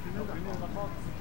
primeiro da foto.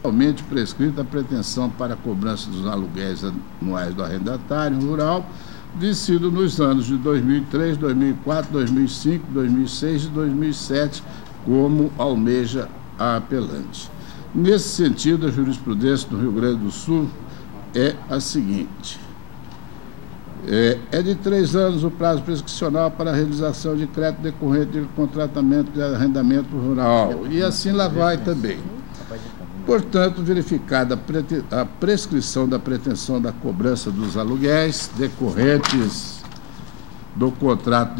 Atualmente prescrita a pretensão para a cobrança dos aluguéis anuais do arrendatário rural, vencido nos anos de 2003, 2004, 2005, 2006 e 2007, como almeja a apelante. Nesse sentido, a jurisprudência do Rio Grande do Sul é a seguinte: é de 3 anos o prazo prescricional para a realização de crédito decorrente de contratamento de arrendamento rural, e assim lá vai também. Portanto, verificada a prescrição da pretensão da cobrança dos aluguéis decorrentes do contrato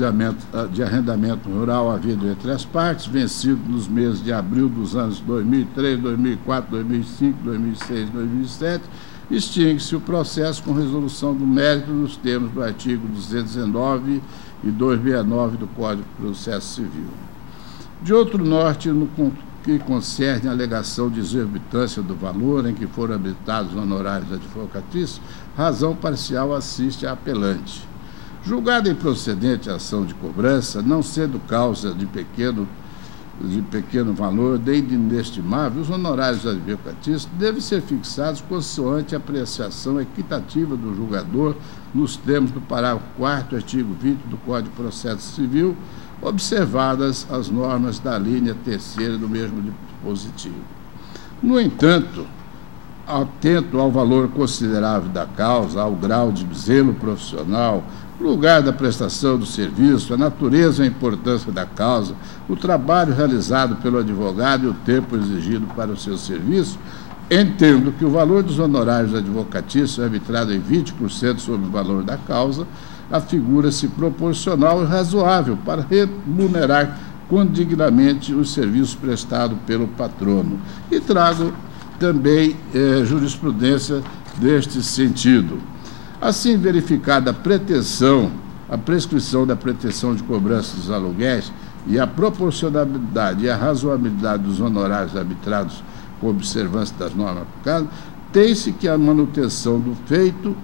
de arrendamento rural havido entre as partes, vencido nos meses de abril dos anos 2003, 2004, 2005, 2006 e 2007, extingue-se o processo com resolução do mérito nos termos do artigo 219 e 269 do Código de Processo Civil. De outro norte, no que concerne a alegação de exorbitância do valor em que foram habilitados honorários advocatícios, razão parcial assiste a apelante. Julgada improcedente a ação de cobrança, não sendo causa de pequeno valor, nem de inestimável, os honorários advocatícios devem ser fixados consoante a apreciação equitativa do julgador nos termos do parágrafo 4º, artigo 20 do Código de Processo Civil, observadas as normas da linha 3ª do mesmo dispositivo. No entanto, atento ao valor considerável da causa, ao grau de zelo profissional, lugar da prestação do serviço, a natureza e a importância da causa, o trabalho realizado pelo advogado e o tempo exigido para o seu serviço, entendo que o valor dos honorários advocatícios arbitrado em 20% sobre o valor da causa afigura-se proporcional e razoável para remunerar condignamente os serviços prestados pelo patrono. E trago também jurisprudência deste sentido. Assim, verificada a prescrição da pretensão de cobrança dos aluguéis e a proporcionalidade e a razoabilidade dos honorários arbitrados com observância das normas aplicadas, tem-se que a manutenção do feito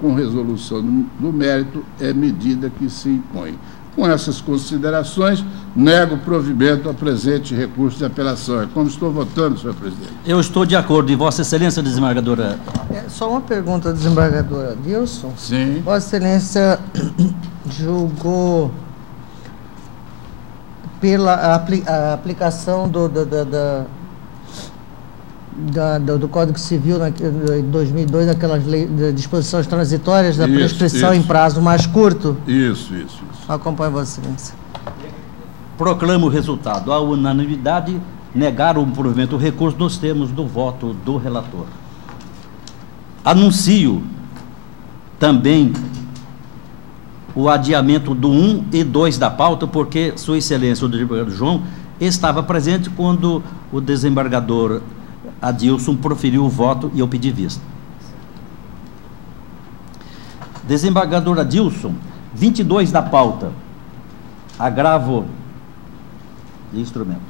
com resolução do mérito é medida que se impõe. Com essas considerações, nego provimento ao presente recurso de apelação. É como estou votando, senhor presidente. Eu estou de acordo. E Vossa Excelência, desembargadora? Só uma pergunta, desembargadora Dilson. Sim. Vossa Excelência julgou pela aplicação do Código Civil em 2002, aquelas disposições transitórias da prescrição em prazo mais curto? Isso. Acompanho, Vossa Excelência. Proclamo o resultado. À unanimidade, negaram o provimento do recurso nos termos do voto do relator. Anuncio também o adiamento do 1 e 2 da pauta, porque Sua Excelência, o desembargador João, estava presente quando o desembargador Adilson proferiu o voto e eu pedi vista. Desembargador Adilson, 22 da pauta, agravo de instrumento.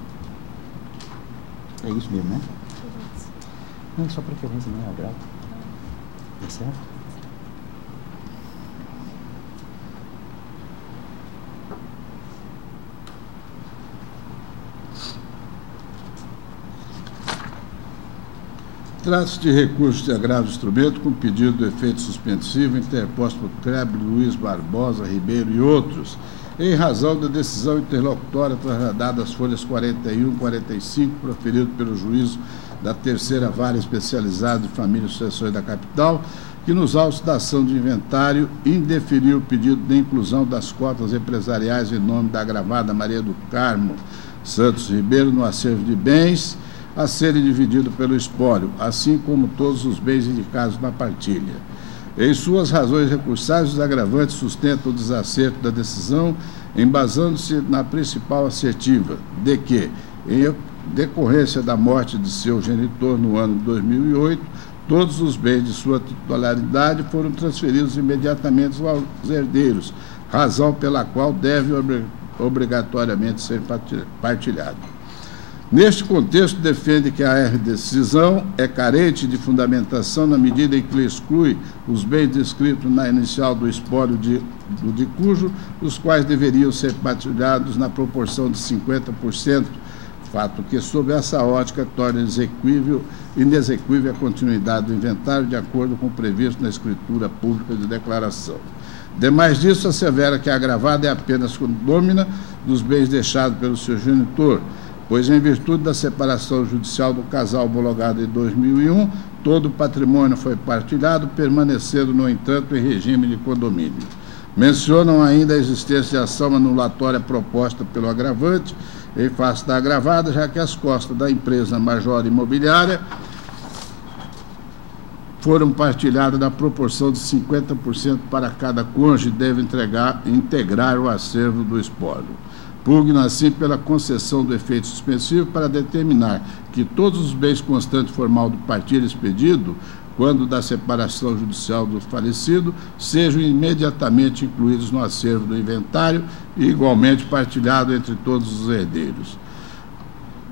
É isso mesmo, né? Não é só preferência, não é agravo. É certo? Trata-se de recurso de agravo de instrumento com pedido de efeito suspensivo interposto por Kleber Luiz Barbosa Ribeiro e outros, em razão da decisão interlocutória trasladada às folhas 41 e 45, proferido pelo juízo da 3ª Vara Especializada de Família e Sucessões da Capital, que nos autos da ação de inventário indeferiu o pedido de inclusão das cotas empresariais em nome da agravada Maria do Carmo Santos Ribeiro no acervo de bens a serem divididos pelo espólio, assim como todos os bens indicados na partilha. Em suas razões recursais, os agravantes sustentam o desacerto da decisão, embasando-se na principal assertiva, de que, em decorrência da morte de seu genitor no ano de 2008, todos os bens de sua titularidade foram transferidos imediatamente aos herdeiros, razão pela qual deve obrigatoriamente ser partilhado. Neste contexto, defende que a decisão é carente de fundamentação na medida em que exclui os bens descritos na inicial do espólio de cujo, os quais deveriam ser partilhados na proporção de 50% fato que, sob essa ótica, torna inexequível a continuidade do inventário de acordo com o previsto na escritura pública de declaração. Demais disso, assevera que a agravada é apenas condômina dos bens deixados pelo seu genitor, pois, em virtude da separação judicial do casal homologada em 2001, todo o patrimônio foi partilhado, permanecendo, no entanto, em regime de condomínio. Mencionam ainda a existência de ação anulatória proposta pelo agravante em face da agravada, já que as costas da empresa Major Imobiliária foram partilhadas na proporção de 50% para cada cônjuge e deve integrar o acervo do espólio. Pugna, assim, pela concessão do efeito suspensivo para determinar que todos os bens constantes formal do partilho expedido, quando da separação judicial do falecido, sejam imediatamente incluídos no acervo do inventário e igualmente partilhado entre todos os herdeiros.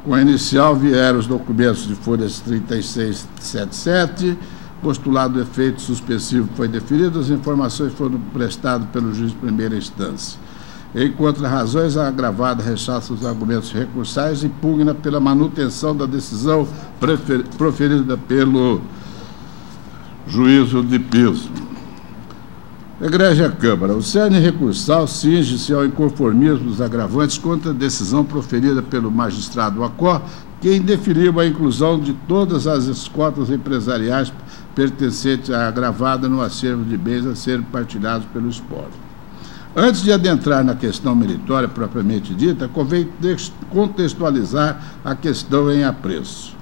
Com a inicial vieram os documentos de folhas 3677, postulado do efeito suspensivo foi deferido, as informações foram prestadas pelo juiz de primeira instância. Em contra-razões, a agravada rechaça os argumentos recursais e pugna pela manutenção da decisão proferida pelo juízo de piso. Egrégia Câmara, o cerne recursal cinge-se ao inconformismo dos agravantes contra a decisão proferida pelo magistrado Acó, que indeferiu a inclusão de todas as cotas empresariais pertencentes à agravada no acervo de bens a serem partilhados pelo espólio. Antes de adentrar na questão meritória propriamente dita, convém contextualizar a questão em apreço.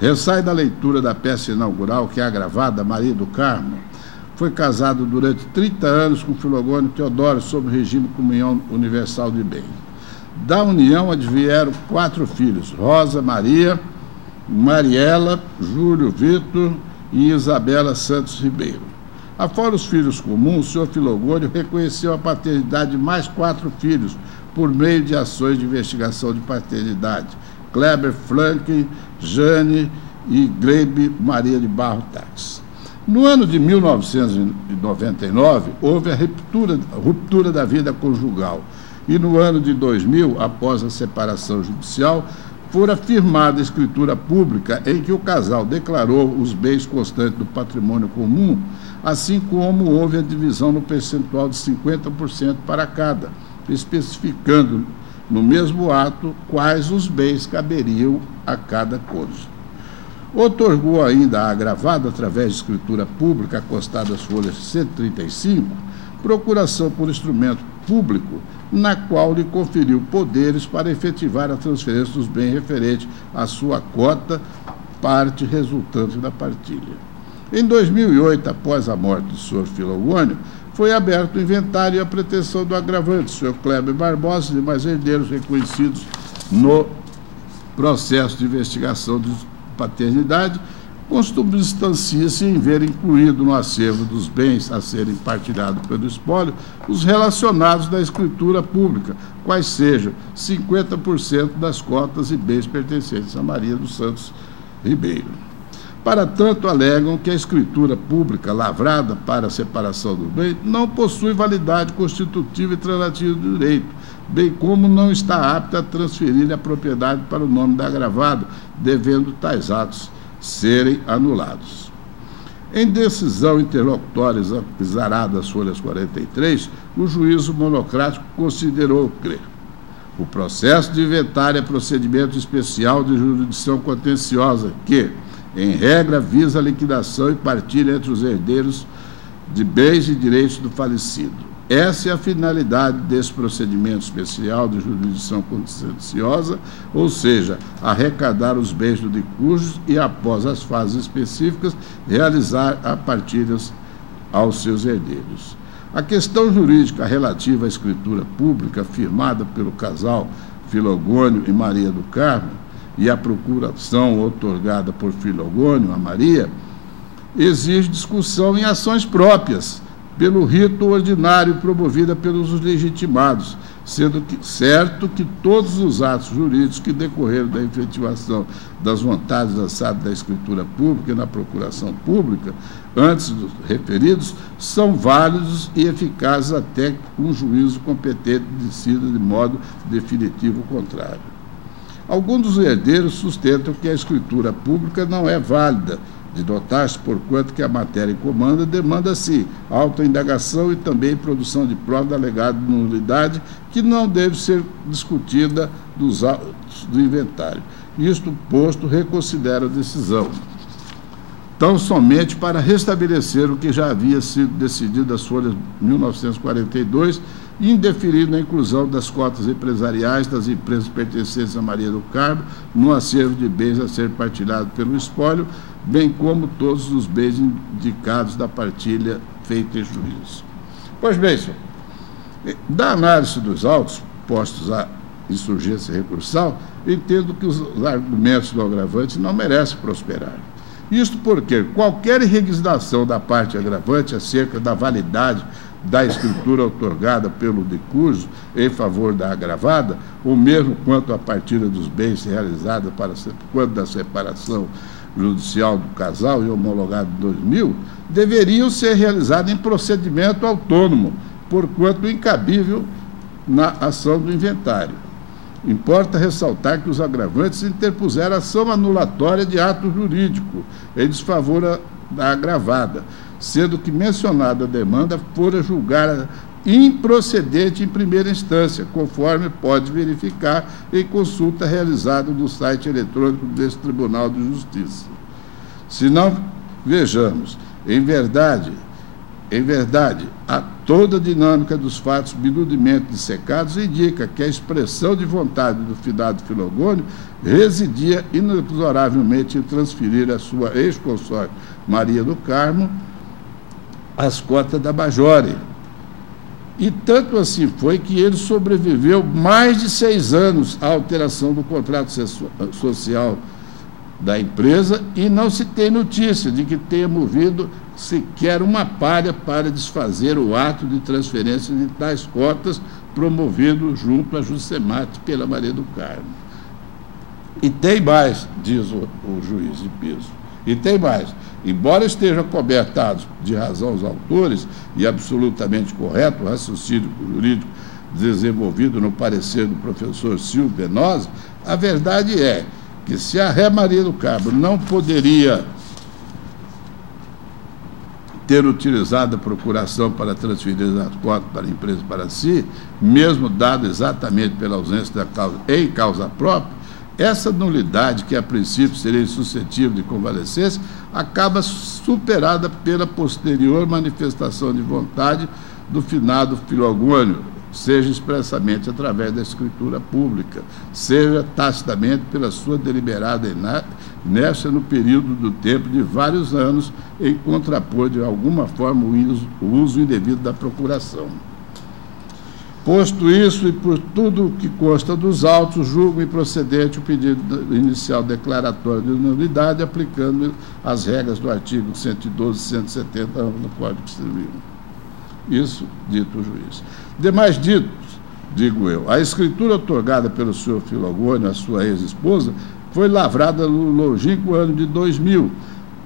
Ressai da leitura da peça inaugural que a agravada, Maria do Carmo, foi casado durante 30 anos com Filogônio Teodoro sob o regime de comunhão universal de bem. Da união advieram 4 filhos, Rosa Maria, Mariela, Júlio Vitor e Isabela Santos Ribeiro. Afora os filhos comuns, o senhor Filogônio reconheceu a paternidade de mais 4 filhos por meio de ações de investigação de paternidade, Kleber Frank, Jane e Glebe Maria de Barro Tax. No ano de 1999, houve a ruptura da vida conjugal e no ano de 2000, após a separação judicial, fora firmada a escritura pública em que o casal declarou os bens constantes do patrimônio comum, assim como houve a divisão no percentual de 50% para cada, especificando no mesmo ato quais os bens caberiam a cada cônjuge. Outorgou ainda a agravada, através de escritura pública acostada às folhas 135, procuração por instrumento público, na qual lhe conferiu poderes para efetivar a transferência dos bens referentes à sua cota, parte resultante da partilha. Em 2008, após a morte do senhor Filogônio, foi aberto o inventário e a pretensão do agravante, senhor Kleber Barbosa e demais herdeiros reconhecidos no processo de investigação de paternidade, consubstancia-se em ver incluído no acervo dos bens a serem partilhados pelo espólio os relacionados da escritura pública, quais sejam 50% das cotas e bens pertencentes a Maria dos Santos Ribeiro. Para tanto, alegam que a escritura pública lavrada para a separação do bem não possui validade constitutiva e transativa do direito, bem como não está apta a transferir a propriedade para o nome da agravada, devendo tais atos serem anulados. Em decisão interlocutória exarada às folhas 43, o juízo monocrático considerou que o processo de inventário é procedimento especial de jurisdição contenciosa que, em regra, visa a liquidação e partilha entre os herdeiros de bens e direitos do falecido. Essa é a finalidade desse procedimento especial de jurisdição contenciosa, ou seja, arrecadar os bens do decujus e, após as fases específicas, realizar a partilha aos seus herdeiros. A questão jurídica relativa à escritura pública firmada pelo casal Filogônio e Maria do Carmo e a procuração outorgada por Filogônio a Maria exige discussão em ações próprias, pelo rito ordinário promovida pelos legitimados, sendo certo que todos os atos jurídicos que decorreram da efetivação das vontades lançadas da escritura pública e na procuração pública, antes dos referidos, são válidos e eficazes até que um juízo competente decida de modo definitivo o contrário. Alguns dos herdeiros sustentam que a escritura pública não é válida de dotar-se, porquanto que a matéria em comanda demanda-se autoindagação e também produção de prova da alegada nulidade, que não deve ser discutida dos autos do inventário. Isto posto, reconsidera a decisão. Tão somente para restabelecer o que já havia sido decidido das folhas 1942 e indeferido na inclusão das cotas empresariais das empresas pertencentes a Maria do Carmo no acervo de bens a ser partilhado pelo espólio, bem como todos os bens indicados da partilha feita em juízo. Pois bem, senhor, da análise dos autos postos à insurgência recursal, entendo que os argumentos do agravante não merecem prosperar. Isto porque qualquer requisitação da parte agravante acerca da validade da escritura outorgada pelo decurso em favor da agravada, ou mesmo quanto à partilha dos bens realizada quanto da separação judicial do casal e homologado em 2000, deveriam ser realizadas em procedimento autônomo, porquanto incabível na ação do inventário. Importa ressaltar que os agravantes interpuseram ação anulatória de ato jurídico em desfavor da agravada, sendo que mencionada a demanda fora julgada improcedente em primeira instância, conforme pode verificar em consulta realizada no site eletrônico desse Tribunal de Justiça. Se não, vejamos, em verdade, a toda a dinâmica dos fatos minudemente dissecados indica que a expressão de vontade do finado Filogônio residia inexoravelmente em transferir a sua ex-consorte Maria do Carmo as cotas da Majore. E tanto assim foi que ele sobreviveu mais de 6 anos à alteração do contrato social da empresa e não se tem notícia de que tenha movido sequer uma palha para desfazer o ato de transferência de tais cotas promovido junto a Juscemate pela Maria do Carmo. E tem mais, diz o juiz de piso, e tem mais. Embora estejam cobertados de razão os autores e absolutamente correto o raciocínio jurídico desenvolvido no parecer do professor Silvio Venosa, a verdade é que se a ré Maria do Carmo não poderia ter utilizado a procuração para transferir as cotas para a empresa para si, mesmo dado exatamente pela ausência da causa em causa própria, essa nulidade, que a princípio seria suscetível de convalescência, acaba superada pela posterior manifestação de vontade do finado Filogônio, seja expressamente através da escritura pública, seja tacitamente pela sua deliberada inércia no período do tempo de vários anos, em contrapor de alguma forma o uso indevido da procuração. Posto isso, e por tudo o que consta dos autos, julgo improcedente o pedido inicial declaratório de nulidade, aplicando as regras do artigo 112 e 170 do Código Civil. Isso dito o juiz. Demais ditos, digo eu, a escritura outorgada pelo senhor Filogônio, a sua ex-esposa, foi lavrada no longínquo ano de 2000,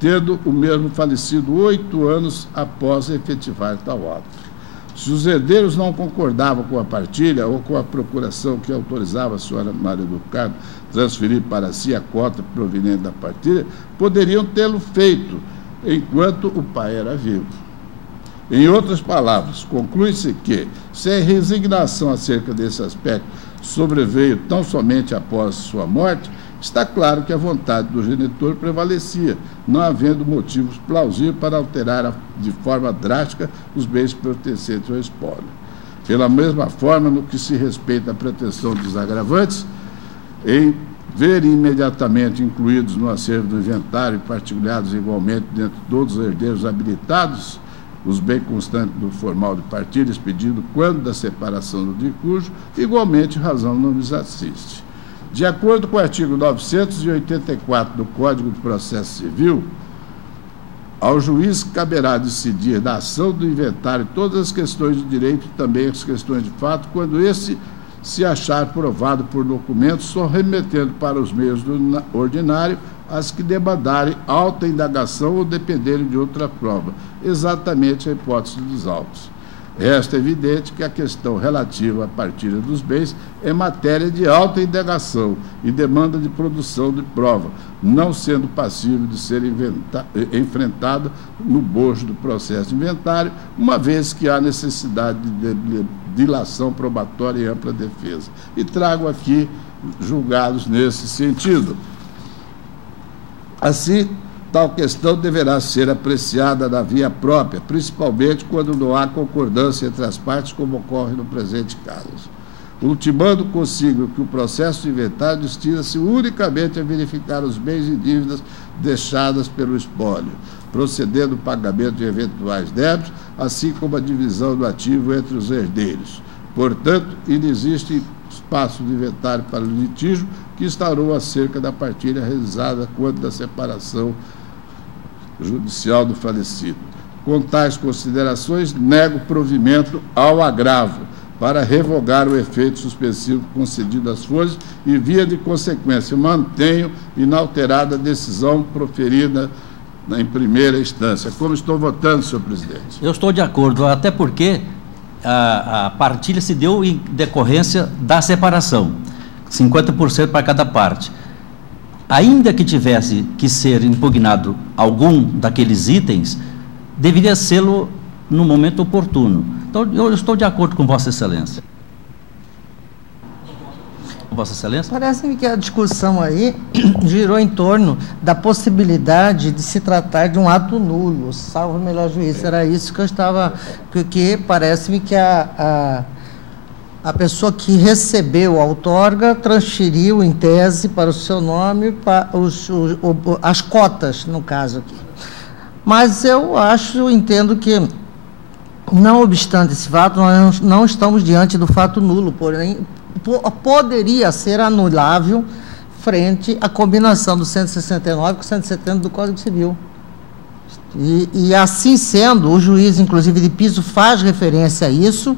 tendo o mesmo falecido 8 anos após efetivar tal ato. Se os herdeiros não concordavam com a partilha ou com a procuração que autorizava a senhora Maria do Carmo transferir para si a cota proveniente da partilha, poderiam tê-lo feito enquanto o pai era vivo. Em outras palavras, conclui-se que, se a resignação acerca desse aspecto sobreveio tão somente após sua morte, está claro que a vontade do genitor prevalecia, não havendo motivos plausíveis para alterar de forma drástica os bens pertencentes ao espólio. Pela mesma forma, no que se respeita à pretensão dos agravantes, em ver imediatamente incluídos no acervo do inventário e partilhados igualmente dentro de todos os herdeiros habilitados, os bens constantes do formal de partilha expedido quando da separação do decurso, igualmente razão não lhes assiste. De acordo com o artigo 984 do Código de Processo Civil, ao juiz caberá decidir da ação do inventário todas as questões de direito e também as questões de fato, quando esse se achar provado por documentos, só remetendo para os meios do ordinário as que demandarem alta indagação ou dependerem de outra prova, exatamente a hipótese dos autos. Resta evidente que a questão relativa à partilha dos bens é matéria de alta indagação e demanda de produção de prova, não sendo passível de ser enfrentada no bojo do processo de inventário, uma vez que há necessidade de dilação probatória e ampla defesa. E trago aqui julgados nesse sentido. Assim, tal questão deverá ser apreciada na via própria, principalmente quando não há concordância entre as partes, como ocorre no presente caso. Ultimando consigo que o processo de inventário destina-se unicamente a verificar os bens e dívidas deixadas pelo espólio, procedendo o pagamento de eventuais débitos, assim como a divisão do ativo entre os herdeiros. Portanto, inexiste espaço de inventário para o litígio que instaurou acerca da partilha realizada quanto da separação judicial do falecido. Com tais considerações, nego provimento ao agravo para revogar o efeito suspensivo concedido às folhas e, via de consequência, mantenho inalterada a decisão proferida em primeira instância. Como estou votando, senhor presidente? Eu estou de acordo, até porque a partilha se deu em decorrência da separação, 50% para cada parte. Ainda que tivesse que ser impugnado algum daqueles itens, deveria ser-lo no momento oportuno. Então, eu estou de acordo com Vossa Excelência. Vossa Excelência? Parece-me que a discussão aí girou em torno da possibilidade de se tratar de um ato nulo, salvo o melhor juízo. Era isso que eu estava... Porque parece-me que a pessoa que recebeu a outorga transferiu, em tese, para o seu nome as cotas, no caso aqui. Mas eu entendo que, não obstante esse fato, nós não estamos diante do fato nulo, porém, poderia ser anulável frente à combinação do 169 com o 170 do Código Civil. E assim sendo, o juiz, inclusive, de piso faz referência a isso,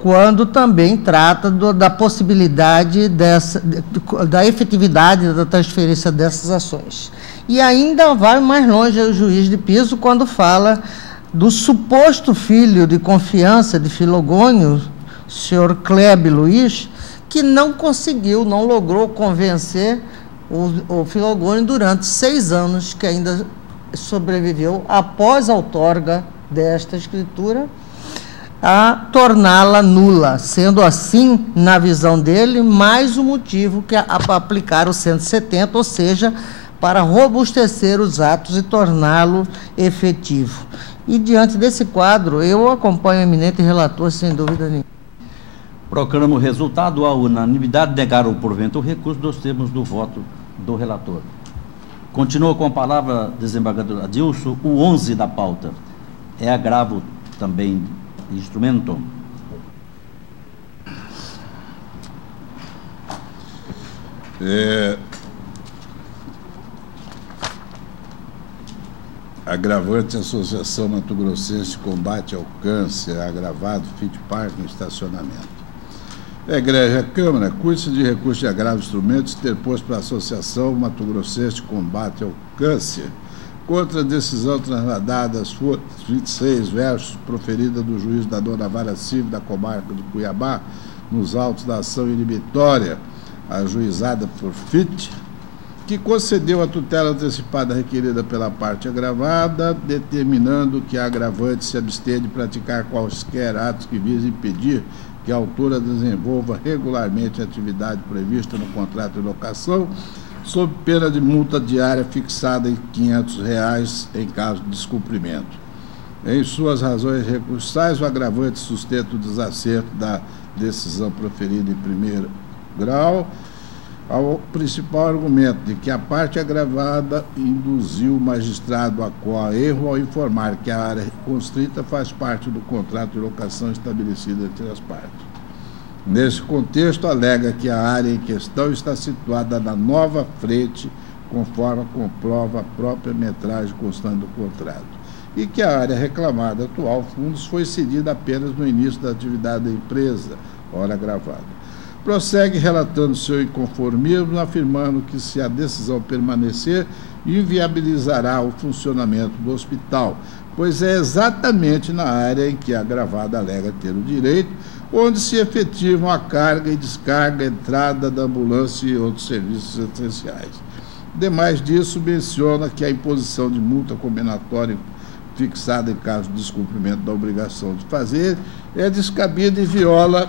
quando também trata da possibilidade da efetividade da transferência dessas ações. E ainda vai mais longe o juiz de piso quando fala do suposto filho de confiança de Filogônio, senhor Klebe Luiz, que não logrou convencer o Filogônio durante 6 anos, que ainda sobreviveu após a outorga desta escritura, a torná-la nula, sendo assim, na visão dele, mais um motivo que aplicar o 170, ou seja, para robustecer os atos e torná-lo efetivo. E, diante desse quadro, eu acompanho o eminente relator, sem dúvida nenhuma. Proclamo o resultado. A unanimidade negaram por vento o recurso dos termos do voto do relator. Continua com a palavra, desembargador Adilson, o 11 da pauta. É agravo também de instrumento. Agravante Associação Mato Grossense de Combate ao Câncer, agravado Fit Park no estacionamento. Egrégia Câmara, curso de recurso de agravo de instrumentos interposto pela Associação Mato Grossense de Combate ao Câncer, contra a decisão trasladada às 26 versos proferida do juiz da Nona Vara Civil da comarca de Cuiabá, nos autos da ação inibitória, ajuizada por FIT, que concedeu a tutela antecipada requerida pela parte agravada, determinando que a agravante se abstenha de praticar quaisquer atos que visem impedir que a autora desenvolva regularmente a atividade prevista no contrato de locação, sob pena de multa diária fixada em R$ 500 em caso de descumprimento. Em suas razões recursais, o agravante sustenta o desacerto da decisão proferida em primeiro grau, ao principal argumento de que a parte agravada induziu o magistrado a erro ao informar que a área constrita faz parte do contrato de locação estabelecido entre as partes. Nesse contexto, alega que a área em questão está situada na nova frente, conforme comprova a própria metragem constante do contrato, e que a área reclamada atual fundos foi cedida apenas no início da atividade da empresa, ora agravada. Prossegue relatando seu inconformismo, afirmando que, se a decisão permanecer, inviabilizará o funcionamento do hospital, pois é exatamente na área em que a agravada alega ter o direito, onde se efetivam a carga e descarga, entrada da ambulância e outros serviços essenciais. Demais disso, menciona que a imposição de multa combinatória fixada em caso de descumprimento da obrigação de fazer é descabida e viola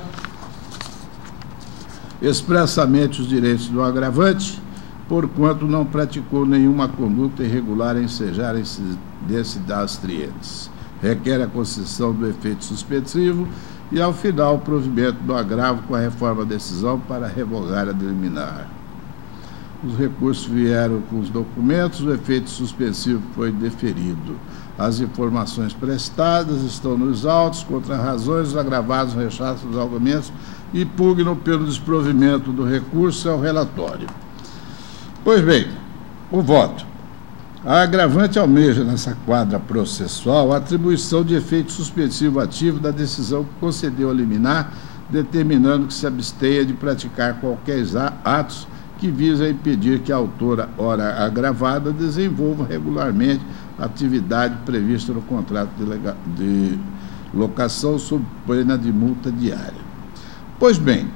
expressamente os direitos do agravante, porquanto não praticou nenhuma conduta irregular a ensejar desse das trientes. Requer a concessão do efeito suspensivo e, ao final, o provimento do agravo com a reforma da decisão para revogar a liminar. Os recursos vieram com os documentos, o efeito suspensivo foi deferido. As informações prestadas estão nos autos, contra razões agravadas, rechaço dos argumentos e pugnam pelo desprovimento do recurso ao relatório. Pois bem, o voto. A agravante almeja, nessa quadra processual, a atribuição de efeito suspensivo ativo da decisão que concedeu a liminar, determinando que se abstenha de praticar qualquer atos que visa impedir que a autora, ora agravada, desenvolva regularmente a atividade prevista no contrato de locação sob pena de multa diária. Pois bem,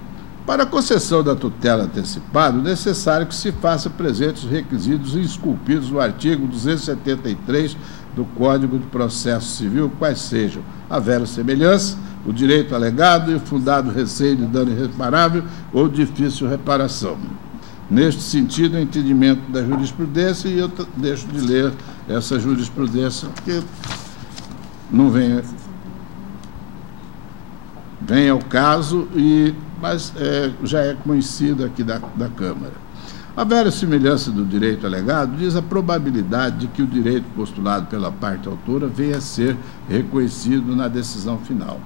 para a concessão da tutela antecipada, é necessário que se faça presente os requisitos esculpidos no artigo 273 do Código de Processo Civil, quais sejam a verossemelhança, o direito alegado e o fundado receio de dano irreparável ou difícil reparação. Neste sentido, o entendimento da jurisprudência, e eu deixo de ler essa jurisprudência, porque não vem ao caso, mas já é conhecido aqui da Câmara. A verossemelhança do direito alegado diz a probabilidade de que o direito postulado pela parte autora venha a ser reconhecido na decisão final.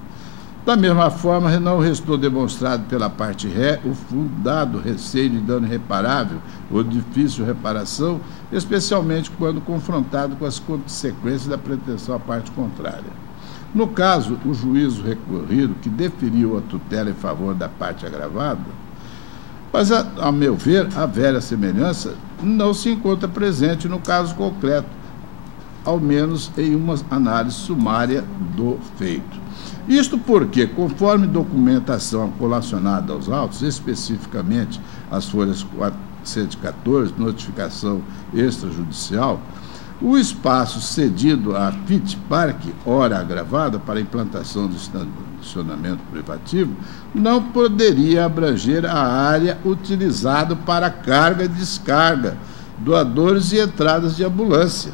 Da mesma forma, não restou demonstrado pela parte ré o fundado receio de dano irreparável ou difícil reparação, especialmente quando confrontado com as consequências da pretensão à parte contrária. No caso, o juízo recorrido, que deferiu a tutela em favor da parte agravada, mas, a meu ver, a verossemelhança não se encontra presente no caso concreto, ao menos em uma análise sumária do feito. Isto porque, conforme documentação colacionada aos autos, especificamente as folhas 414, notificação extrajudicial, o espaço cedido à FIT Park, ora agravada, para a implantação do estacionamento privativo, não poderia abranger a área utilizada para carga e descarga, doadores e entradas de ambulância.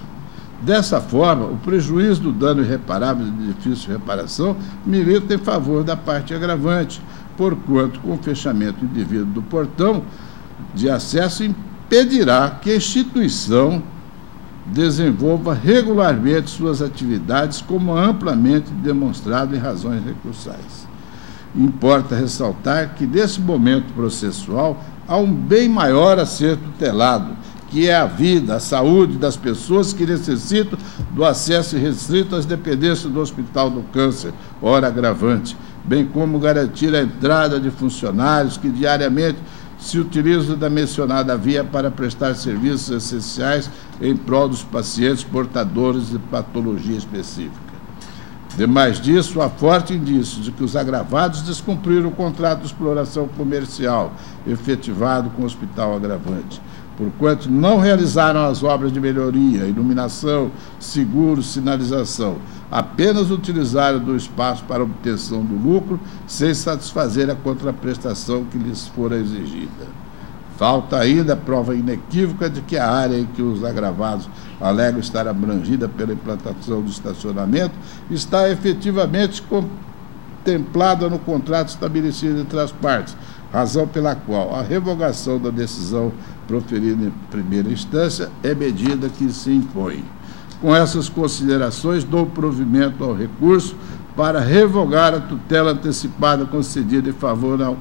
Dessa forma, o prejuízo do dano irreparável e de difícil reparação milita em favor da parte agravante, porquanto, com o fechamento indevido do portão de acesso, impedirá que a instituição desenvolva regularmente suas atividades, como amplamente demonstrado em razões recursais. Importa ressaltar que, nesse momento processual, há um bem maior a ser tutelado, que é a vida, a saúde das pessoas que necessitam do acesso irrestrito às dependências do Hospital do Câncer, ora agravante, bem como garantir a entrada de funcionários que diariamente se utilizam da mencionada via para prestar serviços essenciais em prol dos pacientes portadores de patologia específica. Demais disso, há forte indício de que os agravados descumpriram o contrato de exploração comercial efetivado com o Hospital Agravante, porquanto não realizaram as obras de melhoria, iluminação, seguro, sinalização, apenas utilizaram do espaço para obtenção do lucro, sem satisfazer a contraprestação que lhes fora exigida. Falta ainda a prova inequívoca de que a área em que os agravados alegam estar abrangida pela implantação do estacionamento está efetivamente contemplada no contrato estabelecido entre as partes, razão pela qual a revogação da decisão proferida em primeira instância é medida que se impõe. Com essas considerações, dou provimento ao recurso para revogar a tutela antecipada concedida em favor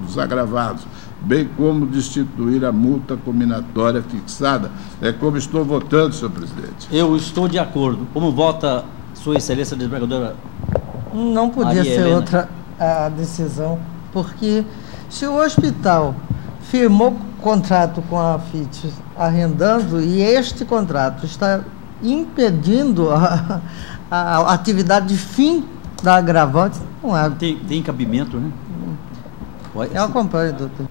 dos agravados, bem como destituir a multa combinatória fixada. É como estou votando, senhor presidente. Eu estou de acordo. Como vota Sua Excelência, desembargadora? Não podia Maria ser Helena. outra a decisão, porque se o hospital firmou contrato com a FIT arrendando e este contrato está impedindo a atividade de fim da agravante. Não é. Tem cabimento, né? Eu acompanho, doutor.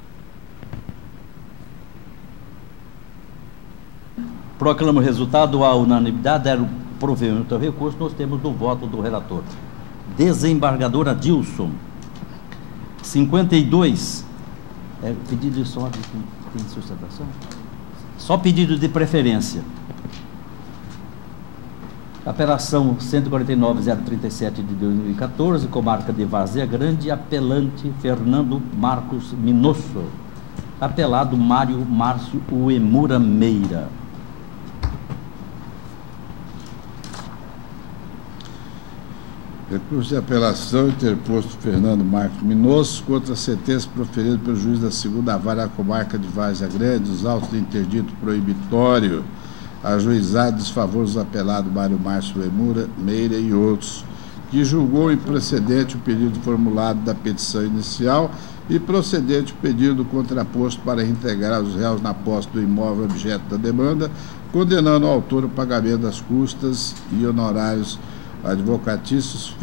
Proclamo o resultado à unanimidade. Deram provimento ao recurso. Nós temos do voto do relator. Desembargador Adilson. 52. Pedido de só tem sustentação? Só pedido de preferência. Apelação 149.037 de 2014, comarca de Várzea Grande, apelante Fernando Marcos Minosso. Apelado Mário Márcio Uemura Meira. Recurso de apelação interposto Fernando Marcos Minosso contra a sentença proferida pelo juiz da segunda vara da comarca de Várzea Grande, os autos de interdito proibitório, ajuizado desfavor dos apelados Mário Márcio Uemura Meira e outros, que julgou improcedente o pedido formulado da petição inicial e procedente o pedido contraposto para reintegrar os réus na posse do imóvel objeto da demanda, condenando o autor ao pagamento das custas e honorários advocatícios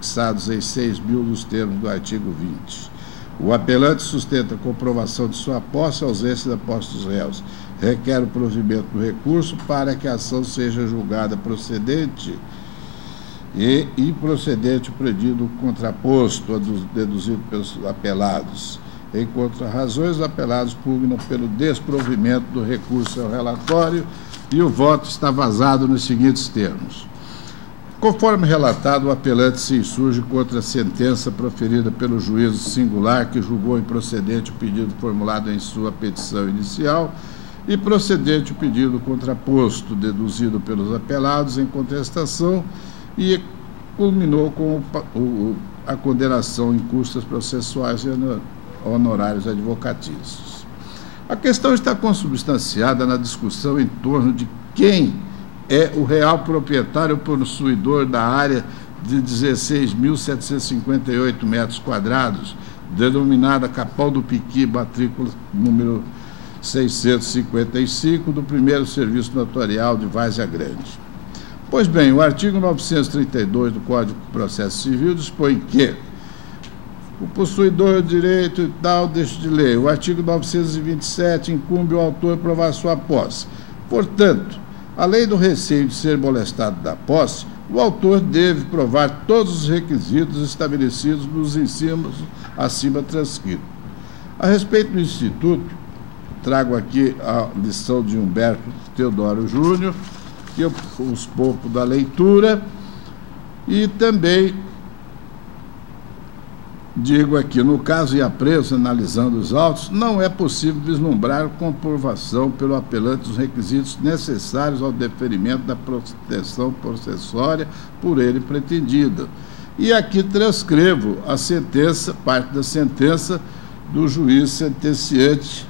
fixados em 6.000 nos termos do artigo 20. O apelante sustenta a comprovação de sua posse e ausência da posse dos réus. Requer o provimento do recurso para que a ação seja julgada procedente e improcedente o pedido contraposto, deduzido pelos apelados. Em contra-razões, os apelados pugnam pelo desprovimento do recurso ao relatório e o voto está vazado nos seguintes termos. Conforme relatado, o apelante se insurge contra a sentença proferida pelo juízo singular que julgou improcedente o pedido formulado em sua petição inicial e procedente o pedido contraposto, deduzido pelos apelados em contestação e culminou com a condenação em custas processuais e honorários advocatícios. A questão está consubstanciada na discussão em torno de quem é o real proprietário possuidor da área de 16.758 metros quadrados, denominada Capão do Piqui, matrícula número 655, do primeiro serviço notorial de Várzea Grande. Pois bem, o artigo 932 do Código de Processo Civil dispõe que o possuidor de direito e tal deixa de lei. O artigo 927 incumbe o autor provar sua posse. Portanto, além do receio de ser molestado da posse, o autor deve provar todos os requisitos estabelecidos nos incisos acima transcritos. A respeito do Instituto, trago aqui a lição de Humberto Teodoro Júnior, que eu os pouco da leitura, e também digo aqui, no caso e apreço, analisando os autos, não é possível vislumbrar comprovação pelo apelante dos requisitos necessários ao deferimento da proteção processória por ele pretendida. E aqui transcrevo a sentença, parte da sentença do juiz sentenciante,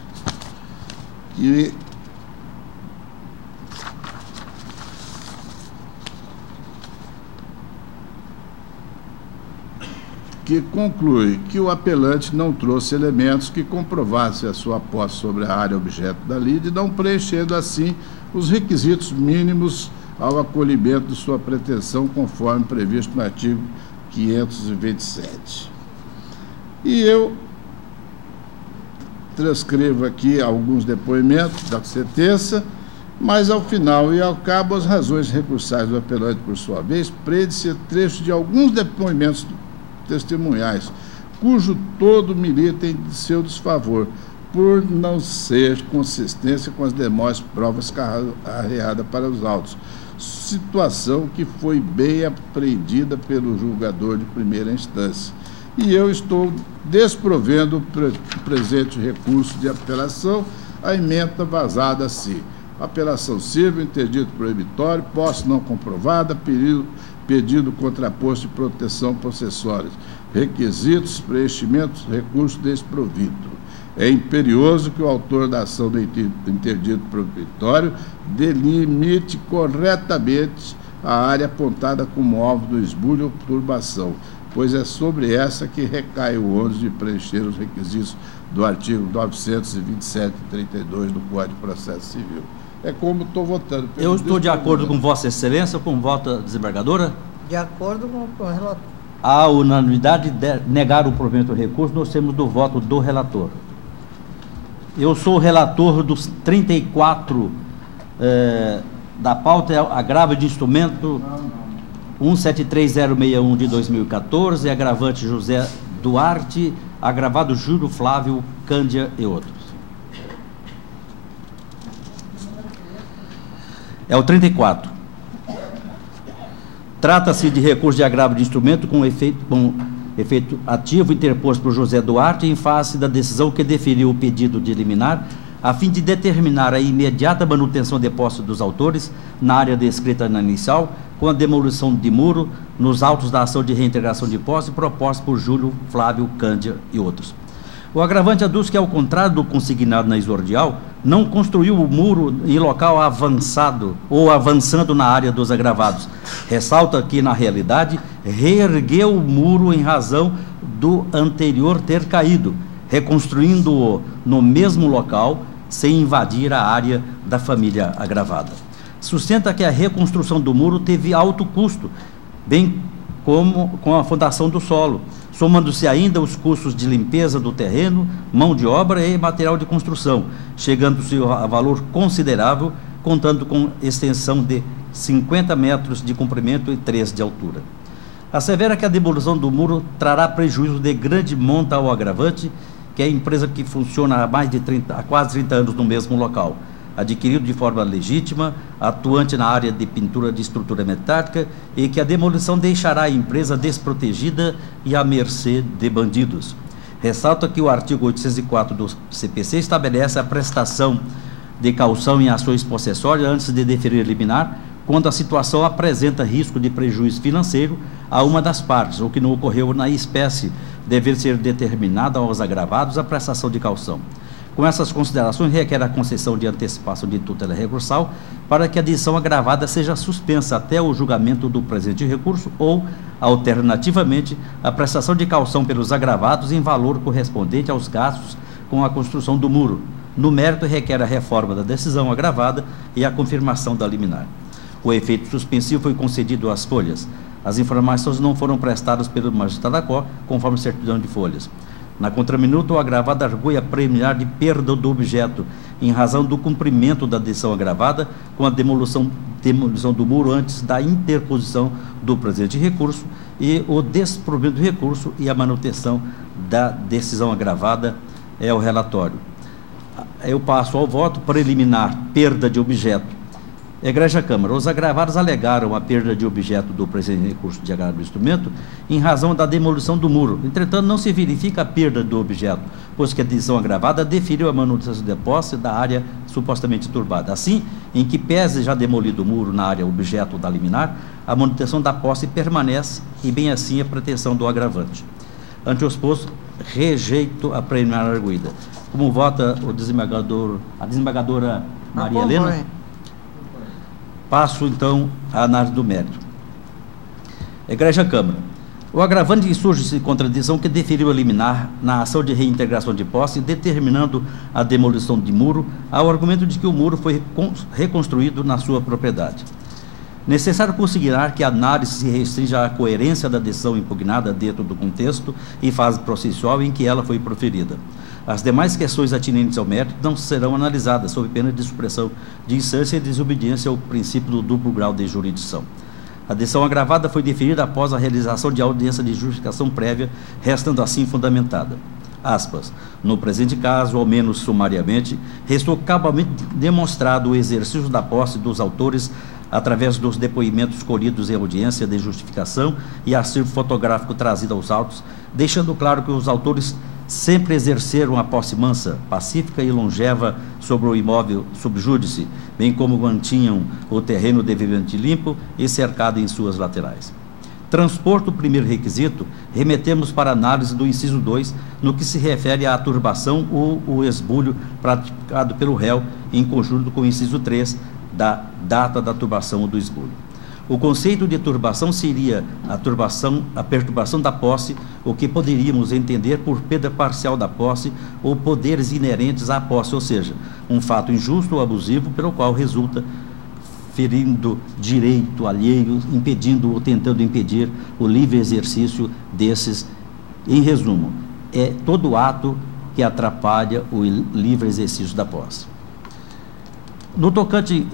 que conclui que o apelante não trouxe elementos que comprovassem a sua posse sobre a área objeto da lide, não preenchendo assim os requisitos mínimos ao acolhimento de sua pretensão, conforme previsto no artigo 527. E eu transcrevo aqui alguns depoimentos da sentença, mas ao final e ao cabo as razões recursais do apelante, por sua vez, prende-se trecho de alguns depoimentos testemunhais, cujo todo milita em seu desfavor, por não ser consistência com as demais provas arreadas para os autos, situação que foi bem apreendida pelo julgador de primeira instância. E eu estou desprovendo o presente recurso de apelação, a ementa vazada assim. Apelação civil, interdito proibitório, posse não comprovada, pedido contraposto de proteção processória, requisitos, preenchimentos, recurso desprovido. É imperioso que o autor da ação do interdito proibitório delimite corretamente a área apontada como alvo do esbulho ou turbação, pois é sobre essa que recai o ônus de preencher os requisitos do artigo 927 e 32 do Código de Processo Civil. é como estou votando. Eu estou de acordo com Vossa Excelência, com o voto da desembargadora. De acordo com o relator. A unanimidade de negar o provimento do recurso, nós temos do voto do relator. Eu sou o relator dos 34 da pauta, agravo de instrumento 173061 de 2014, agravante José Duarte, agravado Júlio Flávio Cândia e outros. É o 34. Trata-se de recurso de agravo de instrumento com efeito ativo interposto por José Duarte em face da decisão que deferiu o pedido de liminar, a fim de determinar a imediata manutenção de posse dos autores na área descrita na inicial, com a demolição de muro nos autos da ação de reintegração de posse proposta por Júlio Flávio Cândia e outros. O agravante aduz que, ao contrário do consignado na exordial, não construiu o muro em local avançado ou avançando na área dos agravados. Ressalta que, na realidade, reergueu o muro em razão do anterior ter caído, reconstruindo-o no mesmo local, sem invadir a área da família agravada. Sustenta que a reconstrução do muro teve alto custo, bem como com a fundação do solo, somando-se ainda os custos de limpeza do terreno, mão de obra e material de construção, chegando-se a valor considerável, contando com extensão de 50 metros de comprimento e 3 de altura. Assevera que a demolição do muro trará prejuízo de grande monta ao agravante, que é a empresa que funciona há quase 30 anos no mesmo local, adquirido de forma legítima, atuante na área de pintura de estrutura metálica, e que a demolição deixará a empresa desprotegida e à mercê de bandidos. Ressalta que o artigo 804 do CPC estabelece a prestação de caução em ações possessórias antes de deferir liminar, quando a situação apresenta risco de prejuízo financeiro a uma das partes, ou que não ocorreu na espécie, deve ser determinada aos agravados a prestação de caução. Com essas considerações, requer a concessão de antecipação de tutela recursal para que a decisão agravada seja suspensa até o julgamento do presente recurso ou, alternativamente, a prestação de caução pelos agravados em valor correspondente aos gastos com a construção do muro. No mérito, requer a reforma da decisão agravada e a confirmação da liminar. O efeito suspensivo foi concedido às folhas. As informações não foram prestadas pelo magistrado da COR, conforme certidão de folhas. Na contraminuta, o agravado argui a preliminar de perda do objeto, em razão do cumprimento da decisão agravada, com a demolição do muro antes da interposição do presente recurso, e o desprovimento do recurso e a manutenção da decisão agravada é o relatório. Eu passo ao voto preliminar, perda de objeto. Egregia Câmara, os agravados alegaram a perda de objeto do presente recurso de agravo do instrumento em razão da demolição do muro. Entretanto, não se verifica a perda do objeto, pois que a decisão agravada deferiu a manutenção de posse da área supostamente turbada. Assim, em que pese já demolido o muro na área objeto da liminar, a manutenção da posse permanece e bem assim a pretensão do agravante. Ante o exposto, rejeito a preliminar arguida. Como vota o desembargador, a desembargadora Maria Helena? Passo, então, à análise do mérito. Egregia Câmara, o agravante insurge-se contra a decisão que deferiu a liminar na ação de reintegração de posse, determinando a demolição de muro, ao argumento de que o muro foi reconstruído na sua propriedade. Necessário consignar que a análise se restringe à coerência da decisão impugnada dentro do contexto e fase processual em que ela foi proferida. As demais questões atinentes ao mérito não serão analisadas, sob pena de supressão de instância e desobediência ao princípio do duplo grau de jurisdição. A decisão agravada foi deferida após a realização de audiência de justificação prévia, restando assim fundamentada. Aspas, no presente caso, ao menos sumariamente, restou cabalmente demonstrado o exercício da posse dos autores através dos depoimentos colhidos em audiência de justificação e acervo fotográfico trazido aos autos, deixando claro que os autores sempre exerceram a posse mansa, pacífica e longeva sobre o imóvel subjúdice, bem como mantinham o terreno devidamente limpo e cercado em suas laterais. Transposto o primeiro requisito, remetemos para análise do inciso 2, no que se refere à turbação ou o esbulho praticado pelo réu, em conjunto com o inciso 3, da data da turbação ou do esbulho. O conceito de turbação seria a perturbação da posse, o que poderíamos entender por perda parcial da posse ou poderes inerentes à posse, ou seja, um fato injusto ou abusivo pelo qual resulta ferindo direito alheio, impedindo ou tentando impedir o livre exercício desses. Em resumo, é todo ato que atrapalha o livre exercício da posse. No tocante,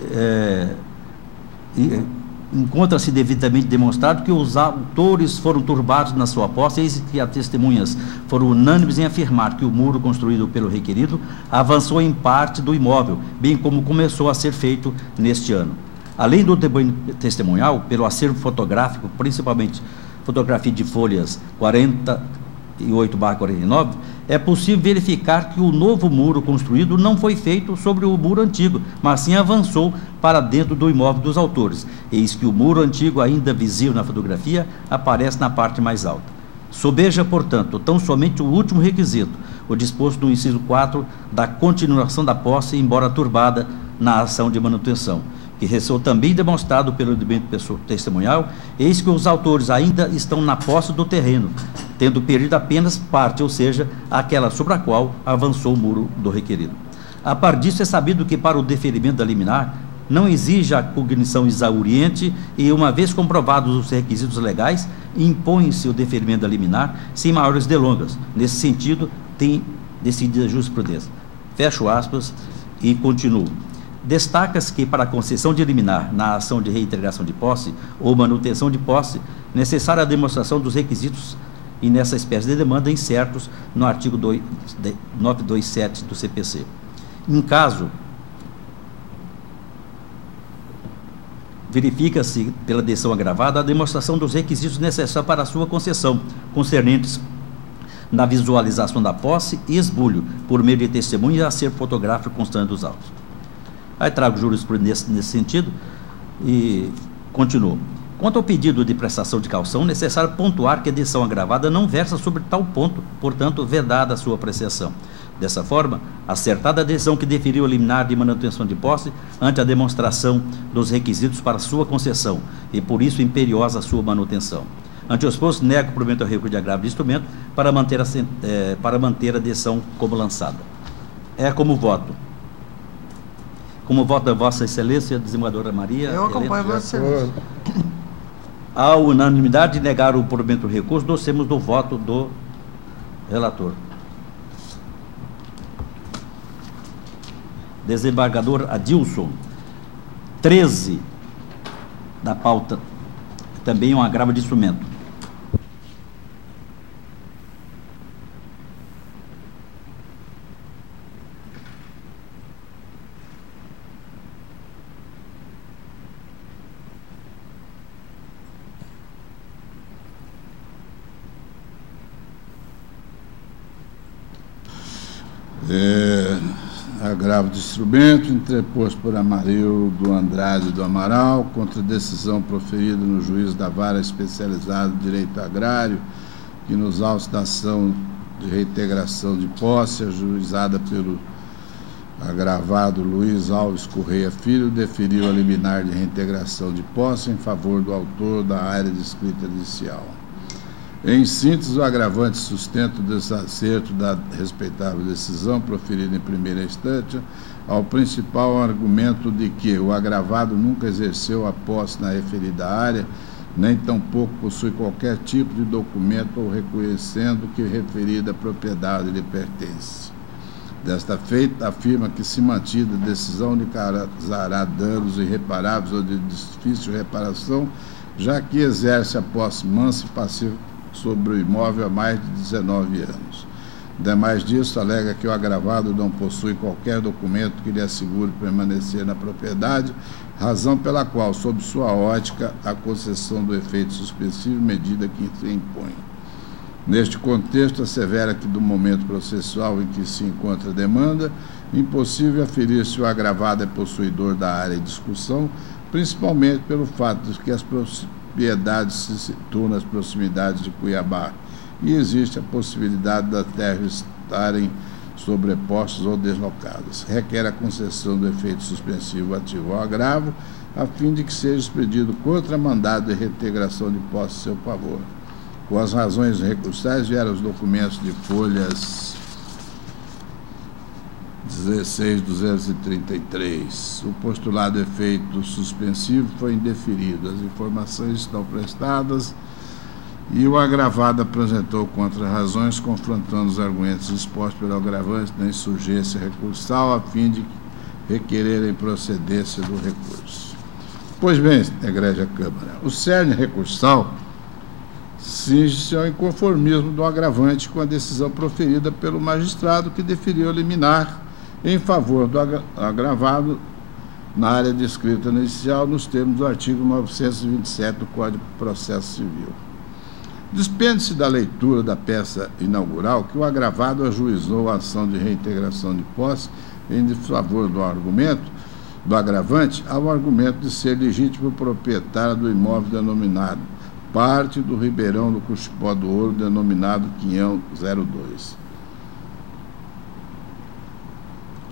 encontra-se devidamente demonstrado que os autores foram turbados na sua posse, eis que as testemunhas foram unânimes em afirmar que o muro construído pelo requerido avançou em parte do imóvel, bem como começou a ser feito neste ano. Além do testemunhal, pelo acervo fotográfico, principalmente fotografia de folhas 48/49, é possível verificar que o novo muro construído não foi feito sobre o muro antigo, mas sim avançou para dentro do imóvel dos autores. Eis que o muro antigo, ainda visível na fotografia, aparece na parte mais alta. Sobeja, portanto, tão somente o último requisito, o disposto no inciso 4 da continuação da posse, embora turbada na ação de manutenção, que restou também demonstrado pelo elemento testemunhal, eis que os autores ainda estão na posse do terreno, tendo perdido apenas parte, ou seja, aquela sobre a qual avançou o muro do requerido. A par disso, é sabido que para o deferimento da liminar não exige a cognição exauriente e, uma vez comprovados os requisitos legais, impõe-se o deferimento da liminar sem maiores delongas. Nesse sentido, tem decidido a jurisprudência. Fecho aspas e continuo. Destaca-se que, para a concessão de liminar na ação de reintegração de posse ou manutenção de posse, necessária a demonstração dos requisitos e nessa espécie de demanda incertos no artigo 927 do CPC. Em caso, verifica-se pela decisão agravada a demonstração dos requisitos necessários para a sua concessão, concernentes na visualização da posse e esbulho, por meio de testemunha e acervo fotográfico constante dos autos. Aí trago jurisprudência nesse sentido e continuo. Quanto ao pedido de prestação de caução, é necessário pontuar que a decisão agravada não versa sobre tal ponto, portanto, vedada a sua apreciação. Dessa forma, acertada a decisão que deferiu a liminar de manutenção de posse ante a demonstração dos requisitos para sua concessão e, por isso, imperiosa a sua manutenção. Ante o exposto, nego o provimento ao recurso de agravo de instrumento para manter a decisão como lançada. É como voto. Como voto da Vossa Excelência, desembargadora Maria. Eu acompanho Vossa Excelência. À unanimidade de negar o provimento do recurso, nós temos do voto do relator. Desembargador Adilson, 13 da pauta, também um agravo de instrumento. Agravo de instrumento, interposto por Amarildo Andrade do Amaral, contra decisão proferida no juízo da Vara Especializada de Direito Agrário, que nos autos da ação de reintegração de posse, ajuizada pelo agravado Luiz Alves Correia Filho, deferiu a liminar de reintegração de posse em favor do autor da área de escrita inicial. Em síntese, o agravante sustenta o desacerto da respeitável decisão proferida em primeira instância ao principal argumento de que o agravado nunca exerceu a posse na referida área, nem tampouco possui qualquer tipo de documento ou reconhecendo que referida propriedade lhe pertence. Desta feita, afirma que, se mantida a decisão, lhe causará danos irreparáveis ou de difícil reparação, já que exerce a posse mansa e passiva sobre o imóvel há mais de 19 anos. Demais disso, alega que o agravado não possui qualquer documento que lhe assegure permanecer na propriedade, razão pela qual, sob sua ótica, a concessão do efeito suspensivo, medida que se impõe. Neste contexto, assevera que, do momento processual em que se encontra a demanda, impossível aferir se o agravado é possuidor da área em discussão, principalmente pelo fato de que as propriedades se situam nas proximidades de Cuiabá e existe a possibilidade das terras estarem sobrepostas ou deslocadas. Requer a concessão do efeito suspensivo ativo ao agravo, a fim de que seja expedido contramandado de reintegração de posse em seu favor. Com as razões recursais vieram os documentos de folhas 16.233. O postulado efeito suspensivo foi indeferido. As informações estão prestadas e o agravado apresentou contra-razões, confrontando os argumentos expostos pelo agravante na insurgência recursal, a fim de requerer a improcedência do recurso. Pois bem, egrégia Câmara, o cerne recursal cinge-se ao inconformismo do agravante com a decisão proferida pelo magistrado que deferiu liminar em favor do agravado na área descrita no inicial nos termos do artigo 927 do Código de Processo Civil. Despende-se da leitura da peça inaugural que o agravado ajuizou a ação de reintegração de posse em desfavor do argumento do agravante ao argumento de ser legítimo proprietário do imóvel denominado parte do Ribeirão do Cuchipó do Ouro, denominado Quinhão 02.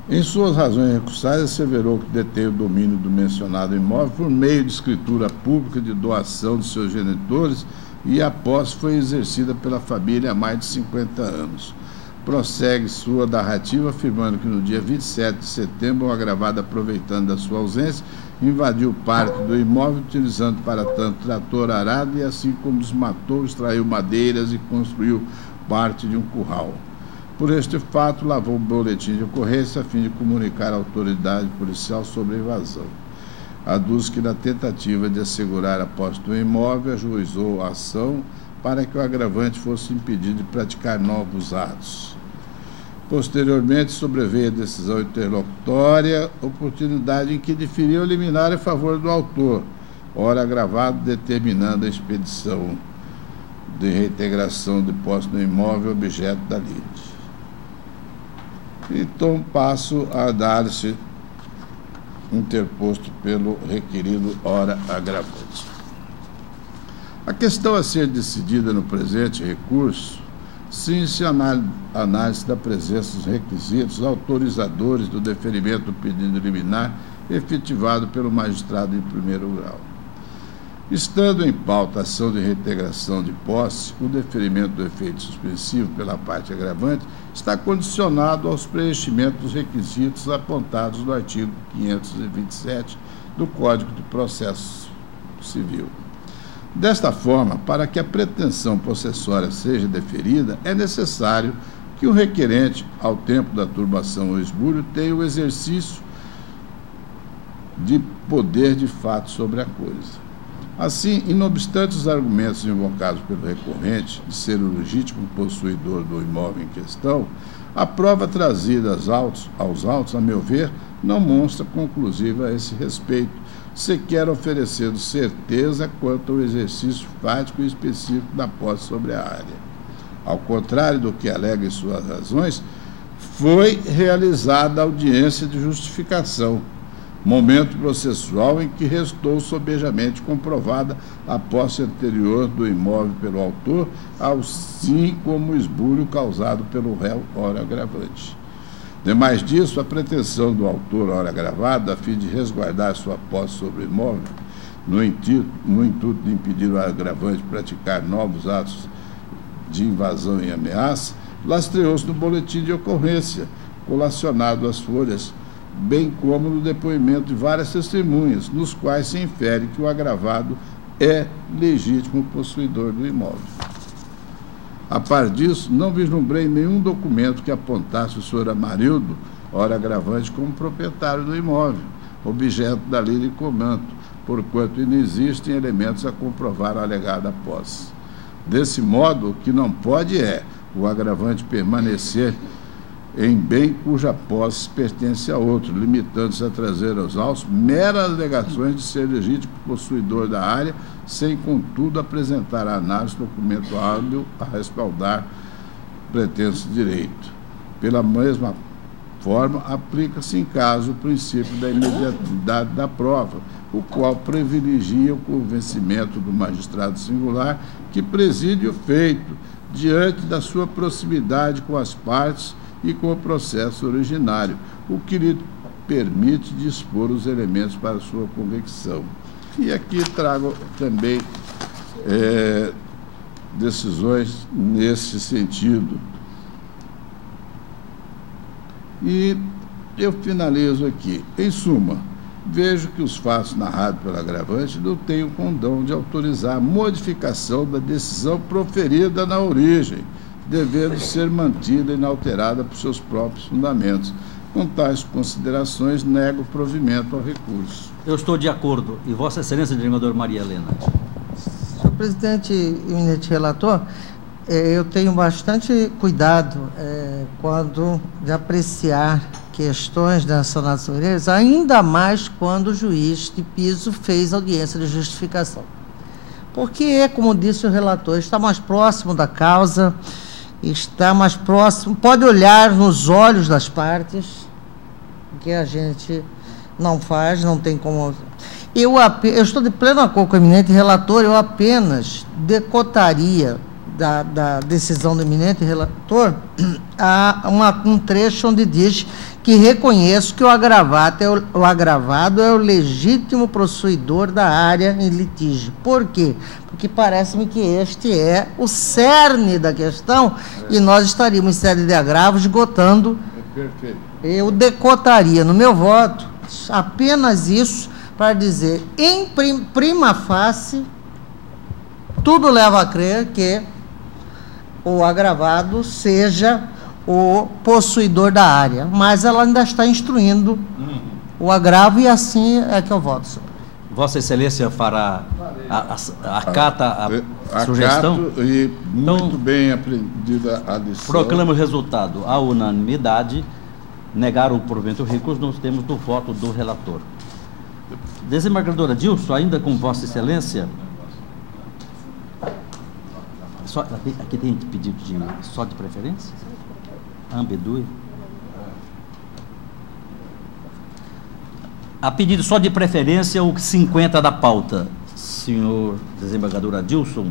Em suas razões recursais, asseverou que detém o domínio do mencionado imóvel por meio de escritura pública de doação de seus genitores e a posse foi exercida pela família há mais de 50 anos. Prossegue sua narrativa afirmando que no dia 27 de setembro, o agravado, aproveitando da sua ausência, invadiu parte do imóvel, utilizando para tanto trator arado e assim como desmatou, extraiu madeiras e construiu parte de um curral. Por este fato, lavou o boletim de ocorrência a fim de comunicar à autoridade policial sobre a invasão. Aduz que, na tentativa de assegurar a posse do imóvel, ajuizou a ação para que o agravante fosse impedido de praticar novos atos. Posteriormente, sobreveio a decisão interlocutória, oportunidade em que deferiu liminar em favor do autor, ora agravado, determinando a expedição de reintegração de posse do imóvel objeto da lide. Então, passo a análise interposto pelo requerido ora agravante. A questão a ser decidida no presente recurso cinge-se a análise da presença dos requisitos autorizadores do deferimento do pedido liminar efetivado pelo magistrado em primeiro grau. Estando em pauta a ação de reintegração de posse, o deferimento do efeito suspensivo pela parte agravante está condicionado aos preenchimentos dos requisitos apontados no artigo 527 do Código de Processo Civil. Desta forma, para que a pretensão possessória seja deferida, é necessário que o requerente, ao tempo da turbação ou esbulho, tenha o exercício de poder de fato sobre a coisa. Assim, inobstante os argumentos invocados pelo recorrente de ser o legítimo possuidor do imóvel em questão, a prova trazida aos autos, a meu ver, não mostra conclusiva a esse respeito, sequer oferecendo certeza quanto ao exercício fático e específico da posse sobre a área. Ao contrário do que alega em suas razões, foi realizada a audiência de justificação, momento processual em que restou sobejamente comprovada a posse anterior do imóvel pelo autor, assim como o esbulho causado pelo réu ora agravante. Demais disso, a pretensão do autor ora agravado, a fim de resguardar sua posse sobre o imóvel, no intuito de impedir o agravante de praticar novos atos de invasão e ameaça, lastreou-se no boletim de ocorrência, colacionado às folhas, bem como no depoimento de várias testemunhas, nos quais se infere que o agravado é legítimo possuidor do imóvel. A par disso, não vislumbrei nenhum documento que apontasse o senhor Amarildo, ora agravante, como proprietário do imóvel, objeto da lei de comando, porquanto não existem elementos a comprovar a alegada posse. Desse modo, o que não pode é o agravante permanecer em bem cuja posse pertence a outro, limitando-se a trazer aos autos meras alegações de ser legítimo possuidor da área, sem, contudo, apresentar a análise documento hábil a respaldar pretenso direito. Pela mesma forma, aplica-se em caso o princípio da imediatidade da prova, o qual privilegia o convencimento do magistrado singular que preside o feito, diante da sua proximidade com as partes e com o processo originário, o que lhe permite dispor os elementos para sua convicção. E aqui trago também decisões nesse sentido. E eu finalizo aqui. Em suma, vejo que os fatos narrados pelo agravante não têm o condão de autorizar a modificação da decisão proferida na origem, devendo ser mantida inalterada por seus próprios fundamentos. Com tais considerações, nego o provimento ao recurso. Eu estou de acordo. E Vossa Excelência, desembargador Maria Helena? Senhor presidente e eminente relator, eu tenho bastante cuidado quando de apreciar questões dessa natureza, ainda mais quando o juiz de piso fez audiência de justificação. Porque, como disse o relator, está mais próximo da causa, está mais próximo, pode olhar nos olhos das partes, que a gente não faz, não tem como... Eu estou de pleno acordo com o eminente relator, eu apenas decotaria da decisão do eminente relator um trecho onde diz que reconheço que o agravado é o legítimo possuidor da área em litígio. Por quê? Porque parece-me que este é o cerne da questão e nós estaríamos em sede de agravo esgotando. Perfeito. Eu decotaria no meu voto apenas isso para dizer, em prima facie, tudo leva a crer que o agravado seja o possuidor da área, mas ela ainda está instruindo o agravo e assim é que eu voto, senhor. Vossa Excelência fará acata a sugestão? E muito então, bem aprendida a lição. Proclamo o resultado. À unanimidade, negar o provimento do recurso, nós temos do voto do relator. Desembargadora Dilson, ainda com Vossa Excelência... Aqui tem pedido só de preferência? Ambedue. A pedido só de preferência, o 50 da pauta. Senhor desembargador Adilson.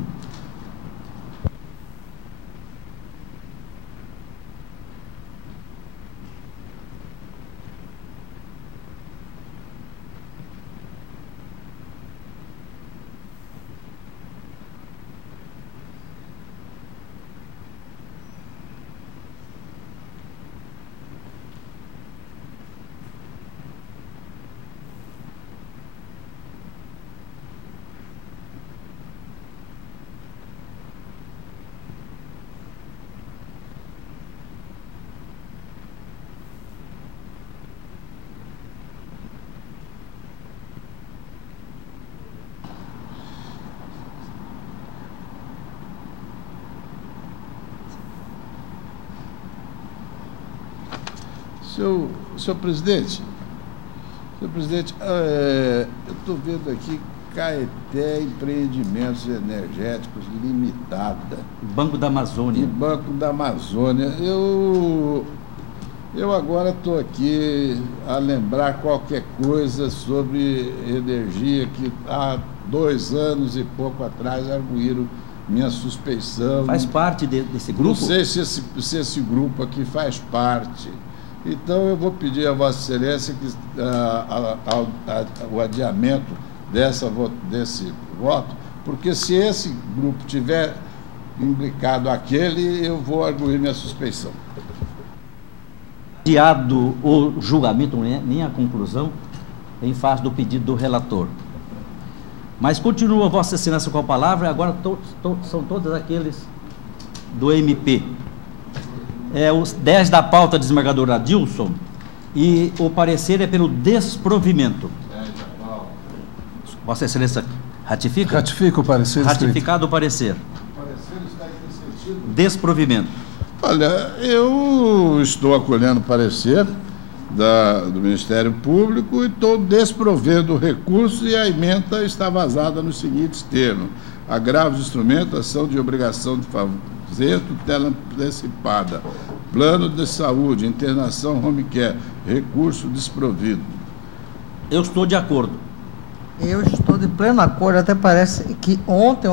Senhor presidente, eu estou vendo aqui Caeté Empreendimentos Energéticos Limitada. Banco da Amazônia. Banco da Amazônia. Eu agora estou aqui a lembrar qualquer coisa sobre energia que há 2 anos e pouco atrás arguíram minha suspeição. Faz parte desse grupo? Não sei se esse grupo aqui faz parte. Então, eu vou pedir a Vossa Excelência que, o adiamento desse voto, porque se esse grupo tiver implicado aquele, eu vou arguir minha suspeição. Adiado o julgamento, nem a conclusão, em face do pedido do relator. Mas continua Vossa Excelência com a palavra, agora são todos aqueles do MP. Os 10 da pauta, desembargador Adilson, e o parecer é pelo desprovimento. Vossa Excelência ratifica? Ratifica o parecer. Ratificado o parecer. O parecer está em que sentido? Desprovimento. Olha, eu estou acolhendo o parecer do Ministério Público e estou desprovendo o recurso e a ementa está vazada nos seguintes termos: agravo de instrumento, ação de obrigação de fazer, tutela antecipada, plano de saúde, internação home care, recurso desprovido. Eu estou de acordo. Eu estou de pleno acordo, até parece que ontem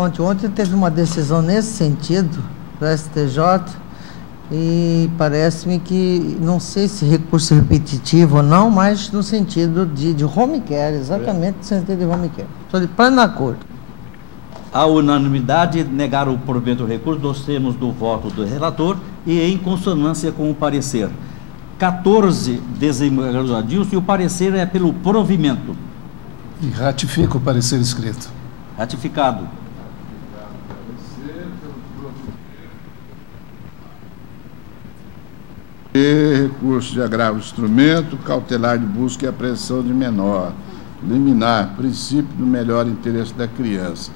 teve uma decisão nesse sentido do STJ, e parece-me que, não sei se recurso repetitivo ou não, mas no sentido de home care, exatamente no sentido de home care. Estou de pleno acordo. A unanimidade negaram o provimento do recurso, nós temos do voto do relator e em consonância com o parecer. 14 desembargadores Adilson, e o parecer é pelo provimento. E ratifica o parecer escrito. Ratificado. E recurso de agravo de instrumento, cautelar de busca e apreensão de menor, liminar, princípio do melhor interesse da criança.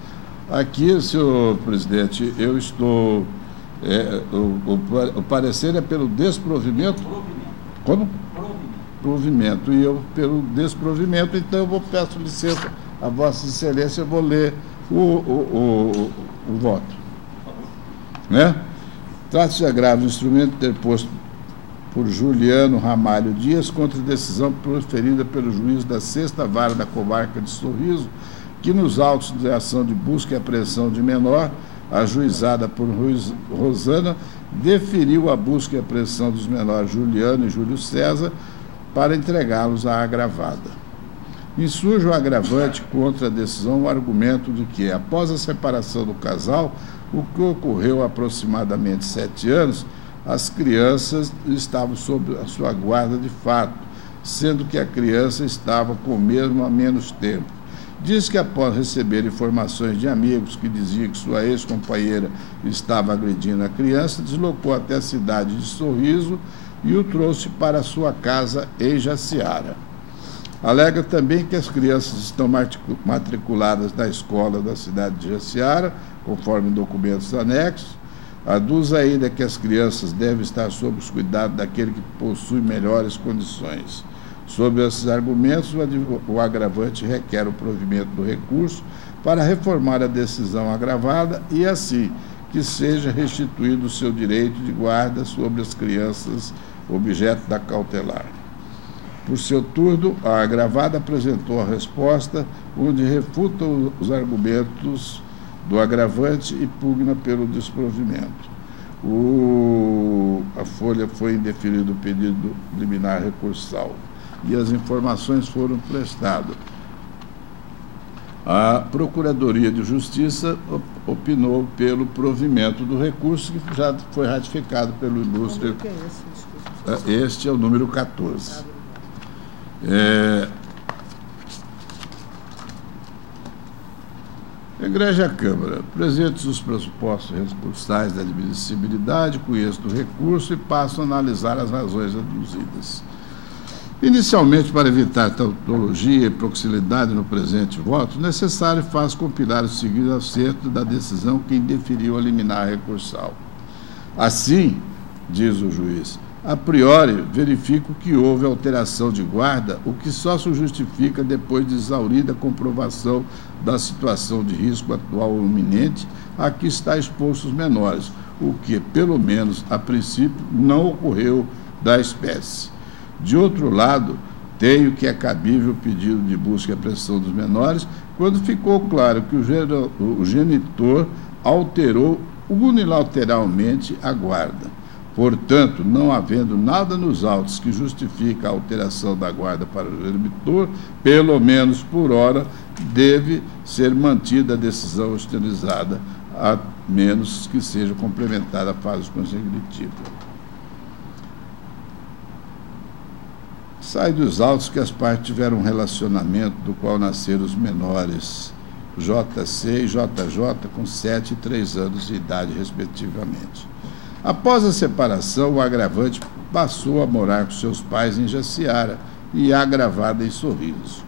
Aqui, senhor presidente, eu estou... o parecer é pelo desprovimento? Como? Provimento. E eu pelo desprovimento, então eu peço licença a Vossa Excelência, eu vou ler o voto. Né? Trata-se de agravo de instrumento interposto por Juliano Ramalho Dias contra a decisão proferida pelo juiz da 6ª Vara da Comarca de Sorriso, que nos autos de ação de busca e apreensão de menor, ajuizada por Rosana, deferiu a busca e apreensão dos menores Juliano e Júlio César para entregá-los à agravada. Insurge o agravante contra a decisão o argumento de que, após a separação do casal, o que ocorreu há aproximadamente 7 anos, as crianças estavam sob a sua guarda de fato, sendo que a criança estava com o mesmo há menos tempo. Diz que, após receber informações de amigos que diziam que sua ex-companheira estava agredindo a criança, deslocou até a cidade de Sorriso e o trouxe para sua casa em Jaciara. Alega também que as crianças estão matriculadas na escola da cidade de Jaciara, conforme documentos anexos. Aduz ainda que as crianças devem estar sob os cuidados daquele que possui melhores condições. Sobre esses argumentos, o agravante requer o provimento do recurso para reformar a decisão agravada e, assim, que seja restituído o seu direito de guarda sobre as crianças objeto da cautelar. Por seu turno, a agravada apresentou a resposta, onde refuta os argumentos do agravante e pugna pelo desprovimento. A folha foi indeferido o pedido liminar recursal e as informações foram prestadas. A Procuradoria de Justiça opinou pelo provimento do recurso, que já foi ratificado pelo ilustre... Este é o número 14. Egrégia à Câmara, presentes os pressupostos recursais da admissibilidade, conheço do recurso e passo a analisar as razões aduzidas. Inicialmente, para evitar tautologia e proximidade no presente voto, necessário faz compilar o seguinte acerto da decisão que indeferiu a liminar recursal. Assim, diz o juiz, a priori, verifico que houve alteração de guarda, o que só se justifica depois de exaurida a comprovação da situação de risco atual ou iminente a que está expostos os menores, o que, pelo menos a princípio, não ocorreu da espécie. De outro lado, tenho que é cabível o pedido de busca e apreensão dos menores quando ficou claro que o genitor alterou unilateralmente a guarda. Portanto, não havendo nada nos autos que justifique a alteração da guarda para o genitor, pelo menos por hora, deve ser mantida a decisão hostilizada, a menos que seja complementada a fase consecutiva. Sai dos autos que as partes tiveram um relacionamento do qual nasceram os menores, JC e JJ, com 7 e 3 anos de idade, respectivamente. Após a separação, o agravante passou a morar com seus pais em Jaciara e a agravada em Sorriso.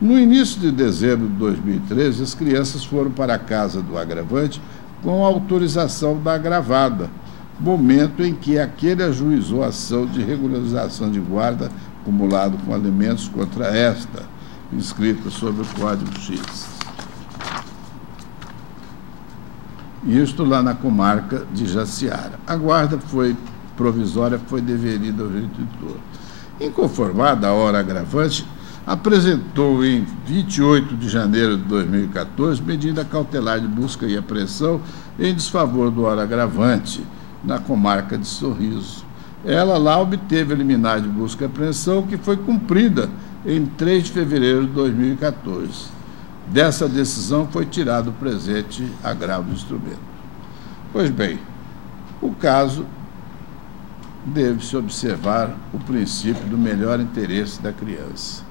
No início de dezembro de 2013, as crianças foram para a casa do agravante com a autorização da agravada, momento em que aquele ajuizou a ação de regularização de guarda acumulado com alimentos contra esta, inscrita sob o Código X. Isto lá na comarca de Jaciara. A guarda provisória foi deferida ao genitor. Inconformada, a hora agravante apresentou em 28 de janeiro de 2014 medida cautelar de busca e apreensão em desfavor do hora agravante, na comarca de Sorriso. Ela lá obteve a liminar de busca e apreensão, que foi cumprida em 3 de fevereiro de 2014. Dessa decisão foi tirado o presente agravo do instrumento. Pois bem, o caso deve-se observar o princípio do melhor interesse da criança.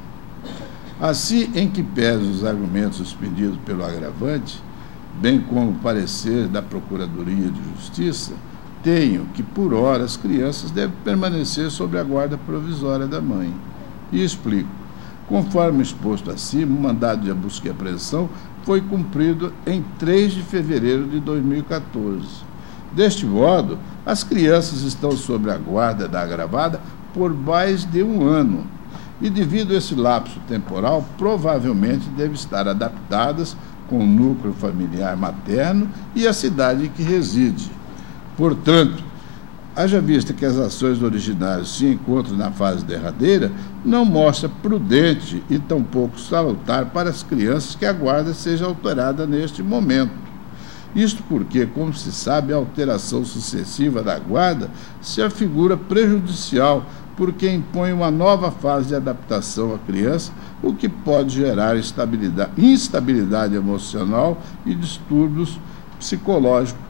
Assim, em que pese os argumentos expedidos pelo agravante, bem como o parecer da Procuradoria de Justiça, tenho que, por hora, as crianças devem permanecer sob a guarda provisória da mãe. E explico. Conforme exposto acima, o mandado de busca e apreensão foi cumprido em 3 de fevereiro de 2014. Deste modo, as crianças estão sob a guarda da agravada por mais de 1 ano. E, devido a esse lapso temporal, provavelmente devem estar adaptadas com o núcleo familiar materno e a cidade em que reside. Portanto, haja vista que as ações originárias se encontram na fase derradeira, não mostra prudente e tampouco salutar para as crianças que a guarda seja alterada neste momento. Isto porque, como se sabe, a alteração sucessiva da guarda se afigura prejudicial, porque impõe uma nova fase de adaptação à criança, o que pode gerar instabilidade emocional e distúrbios psicológicos.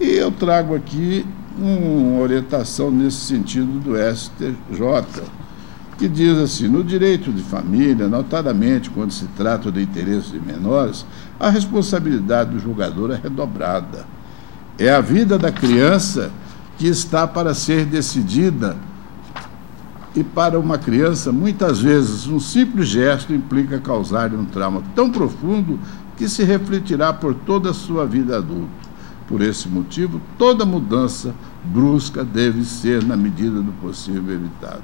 E eu trago aqui uma orientação nesse sentido do STJ, que diz assim: no direito de família, notadamente quando se trata de interesses de menores, a responsabilidade do julgador é redobrada. É a vida da criança que está para ser decidida, e para uma criança, muitas vezes, um simples gesto implica causar-lhe um trauma tão profundo que se refletirá por toda a sua vida adulta. Por esse motivo, toda mudança brusca deve ser, na medida do possível, evitada.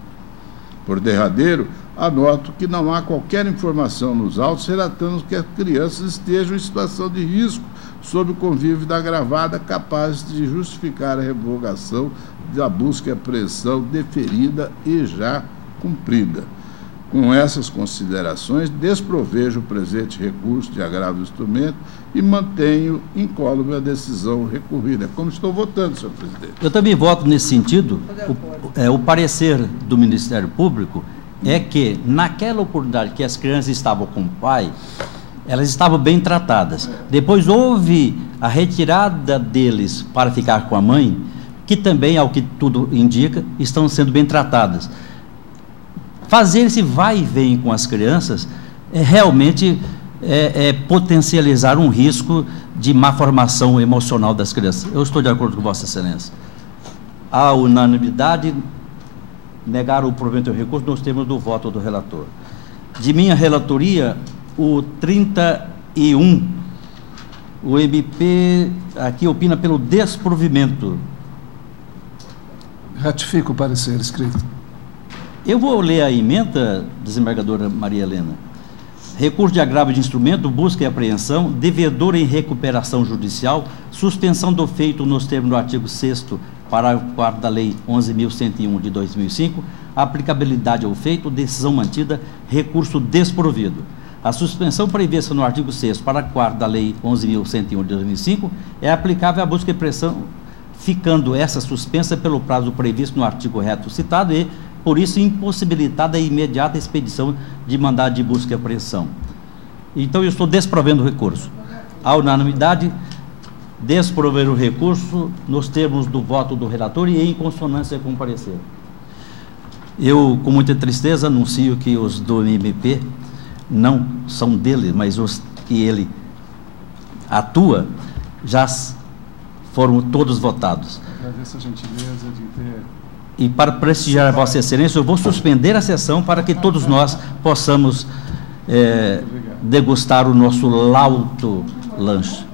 Por derradeiro, anoto que não há qualquer informação nos autos relatando que as crianças estejam em situação de risco sob o convívio da agravada capaz de justificar a revogação da busca e apreensão deferida e já cumprida. Com essas considerações, desprovejo o presente recurso de agravo do instrumento e mantenho incólume a decisão recorrida. Como estou votando, senhor presidente. Eu também voto nesse sentido. O parecer do Ministério Público é que, naquela oportunidade que as crianças estavam com o pai, elas estavam bem tratadas. Depois houve a retirada deles para ficar com a mãe, que também, ao que tudo indica, estão sendo bem tratadas. Fazer esse vai e vem com as crianças realmente potencializar um risco de má formação emocional das crianças. Eu estou de acordo com Vossa Excelência. A unanimidade, negar o provimento do recurso nos termos do voto do relator. De minha relatoria, o 31, o MP aqui opina pelo desprovimento. Ratifico o parecer escrito. Eu vou ler a emenda, desembargadora Maria Helena. Recurso de agravo de instrumento, busca e apreensão, devedor em recuperação judicial, suspensão do feito nos termos do artigo 6º, parágrafo 4º da Lei 11.101 de 2005, aplicabilidade ao feito, decisão mantida, recurso desprovido. A suspensão prevista no artigo 6º, parágrafo 4º da Lei 11.101 de 2005 é aplicável à busca e apreensão, ficando essa suspensa pelo prazo previsto no artigo reto citado e, por isso, impossibilitada a imediata expedição de mandado de busca e apreensão. Então, eu estou desprovendo o recurso. A unanimidade, desprover o recurso nos termos do voto do relator e em consonância com o parecer. Eu, com muita tristeza, anuncio que os do MP não são dele, mas os que ele atua, já foram todos votados. Agradeço a gentileza de ter... E para prestigiar a Vossa Excelência, eu vou suspender a sessão para que todos nós possamos degustar o nosso lauto lanche.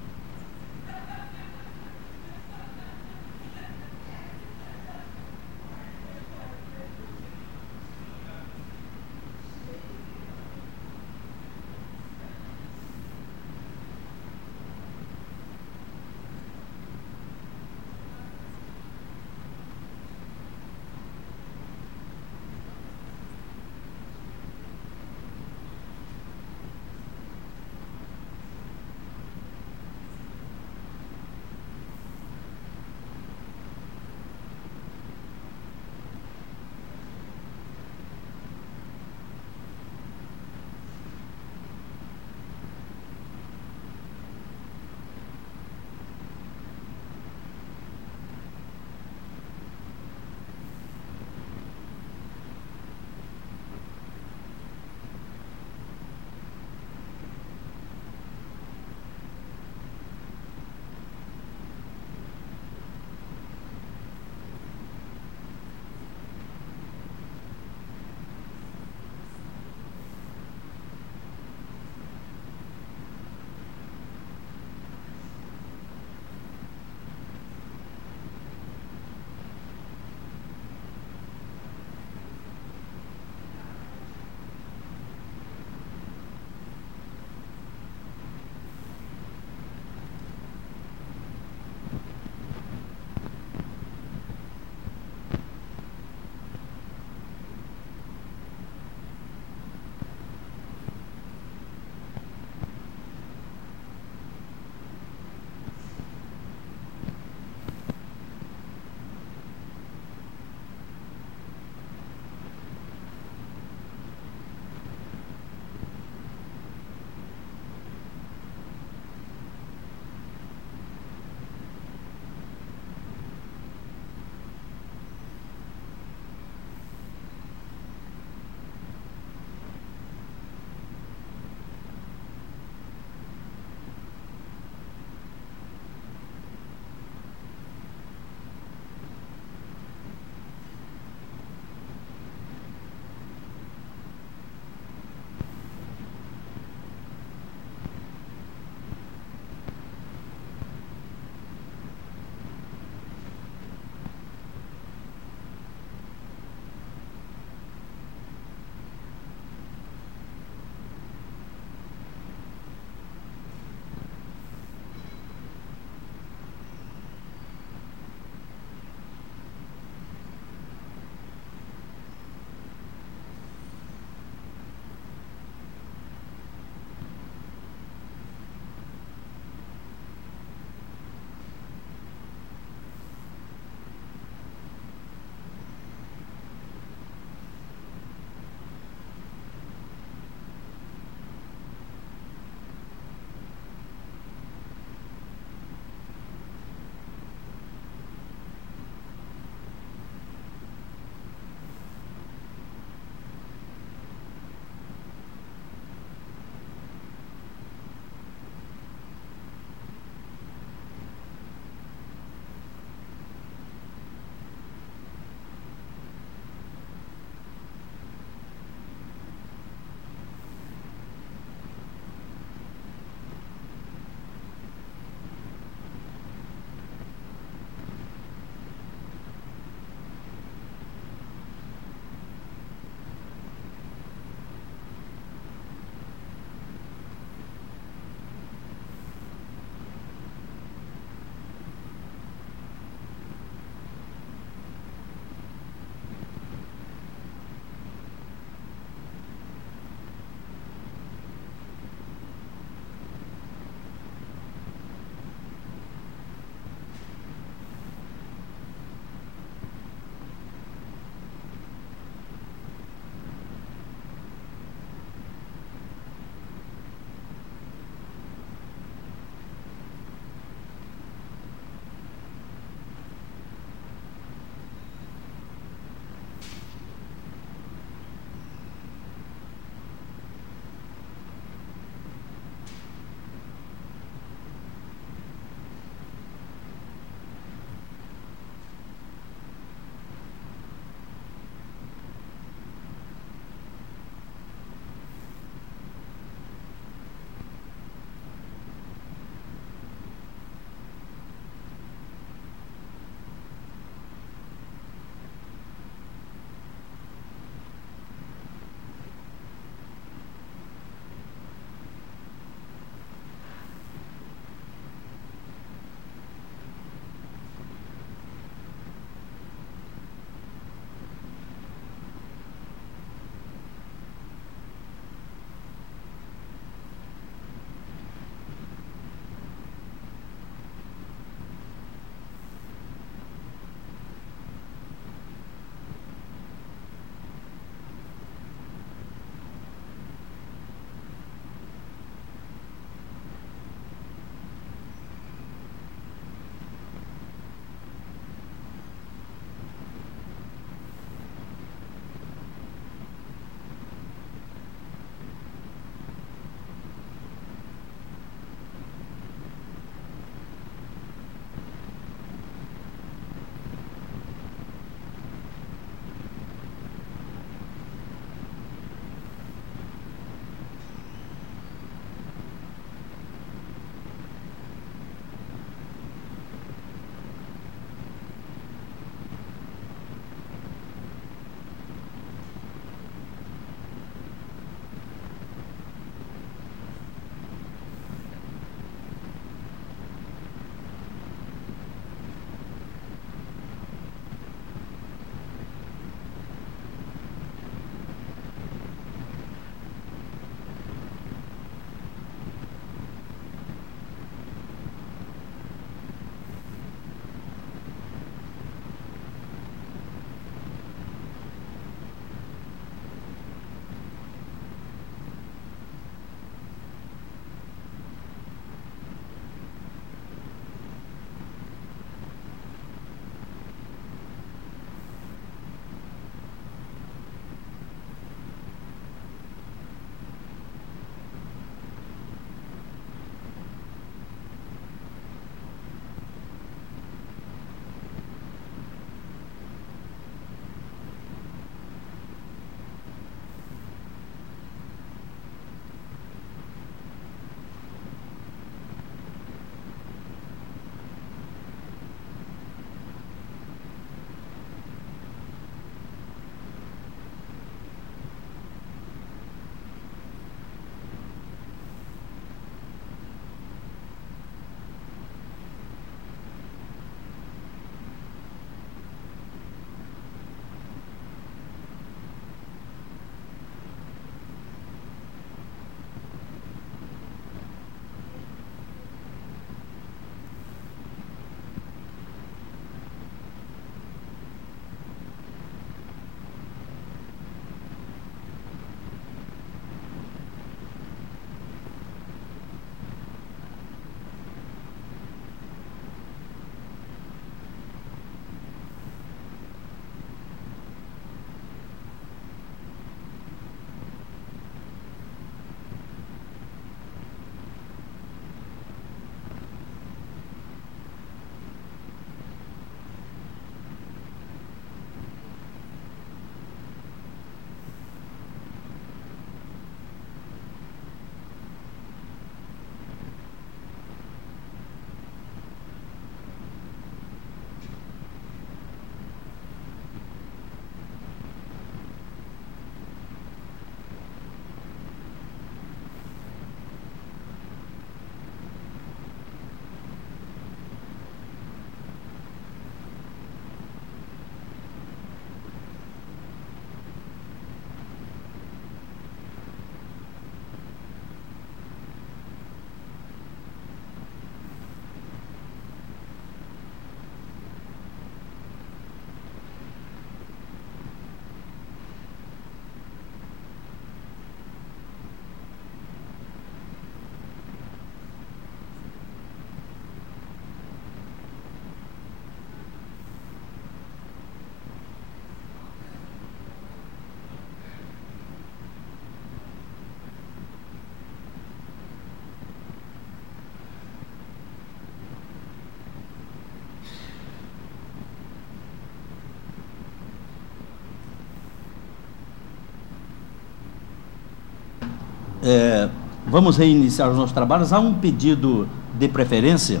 vamos reiniciar os nossos trabalhos. Há um pedido de preferência,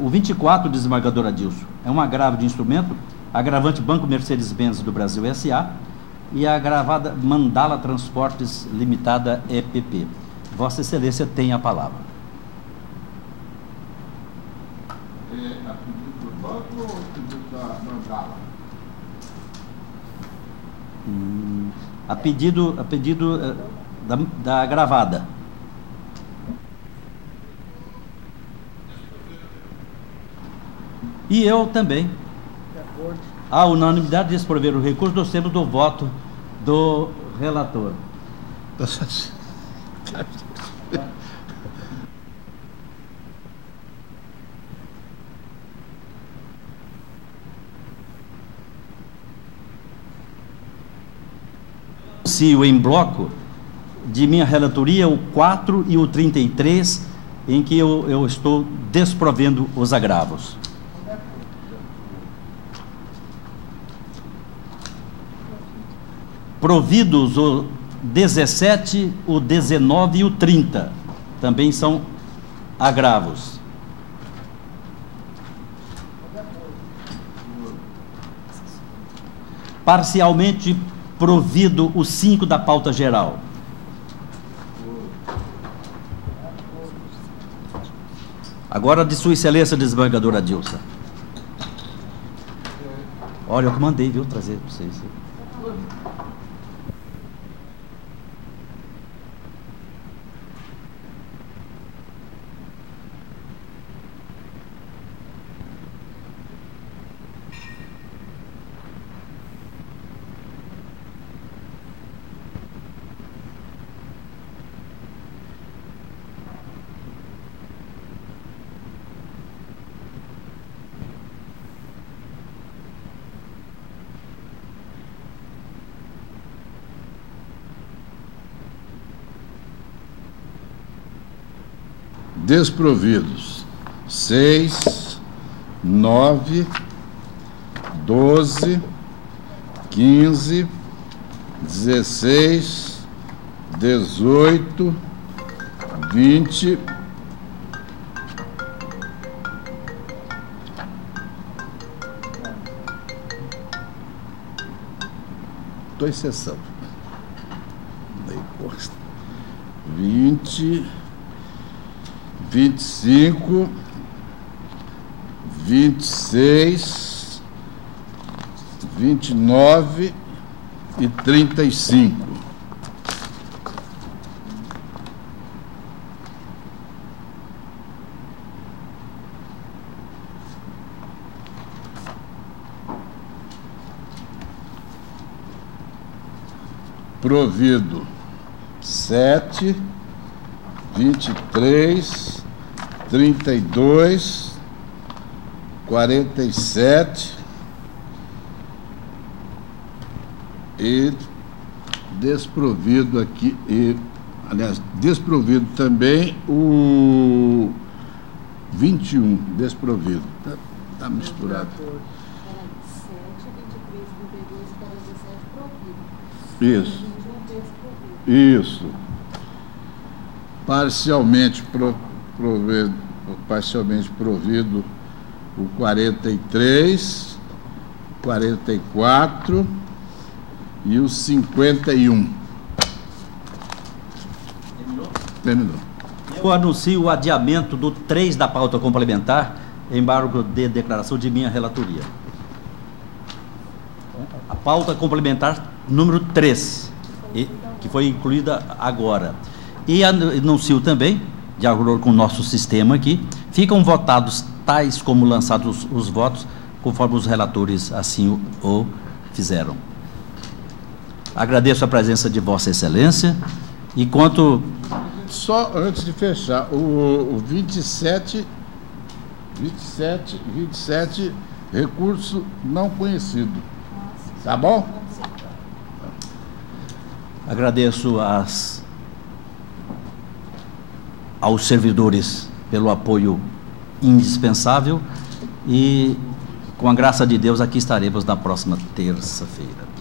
o 24, desembargador Adilson, é um agravo de instrumento, agravante Banco Mercedes-Benz do Brasil S.A. e a agravada Mandala Transportes Limitada EPP. Vossa Excelência tem a palavra. A pedido do banco ou a pedido da Mandala? A pedido da agravada. E eu também. A unanimidade de desprover o recurso, nós temos do voto do relator. Anuncio em bloco de minha relatoria o 4 e o 33, em que eu estou desprovendo os agravos. Providos o 17, o 19 e o 30, também são agravos. Parcialmente provido o 5 da pauta geral. Agora, de Sua Excelência, desembargador Adilson. Olha, eu que mandei, viu, trazer para vocês. Desprovidos 6, 9, 12, 15, 16, 18, 20, 20, 25, 26, 29 e 35. Provido 7, 23, 32, 47 e desprovido aqui, aliás, desprovido também o 21, desprovido. Tá misturado. 7, 23, 32 e 17 provido. Isso. Parcialmente provido o 43, 44 e o 51. Terminou. Eu anuncio o adiamento do 3 da pauta complementar, embargo de declaração de minha relatoria. A pauta complementar número 3, que foi incluída agora. E anuncio também, de acordo com o nosso sistema aqui, ficam votados tais como lançados os votos, conforme os relatores assim o fizeram. Agradeço a presença de Vossa Excelência e quanto... Só antes de fechar, o 27, recurso não conhecido. Tá bom? Agradeço aos servidores pelo apoio indispensável e, com a graça de Deus, aqui estaremos na próxima terça-feira.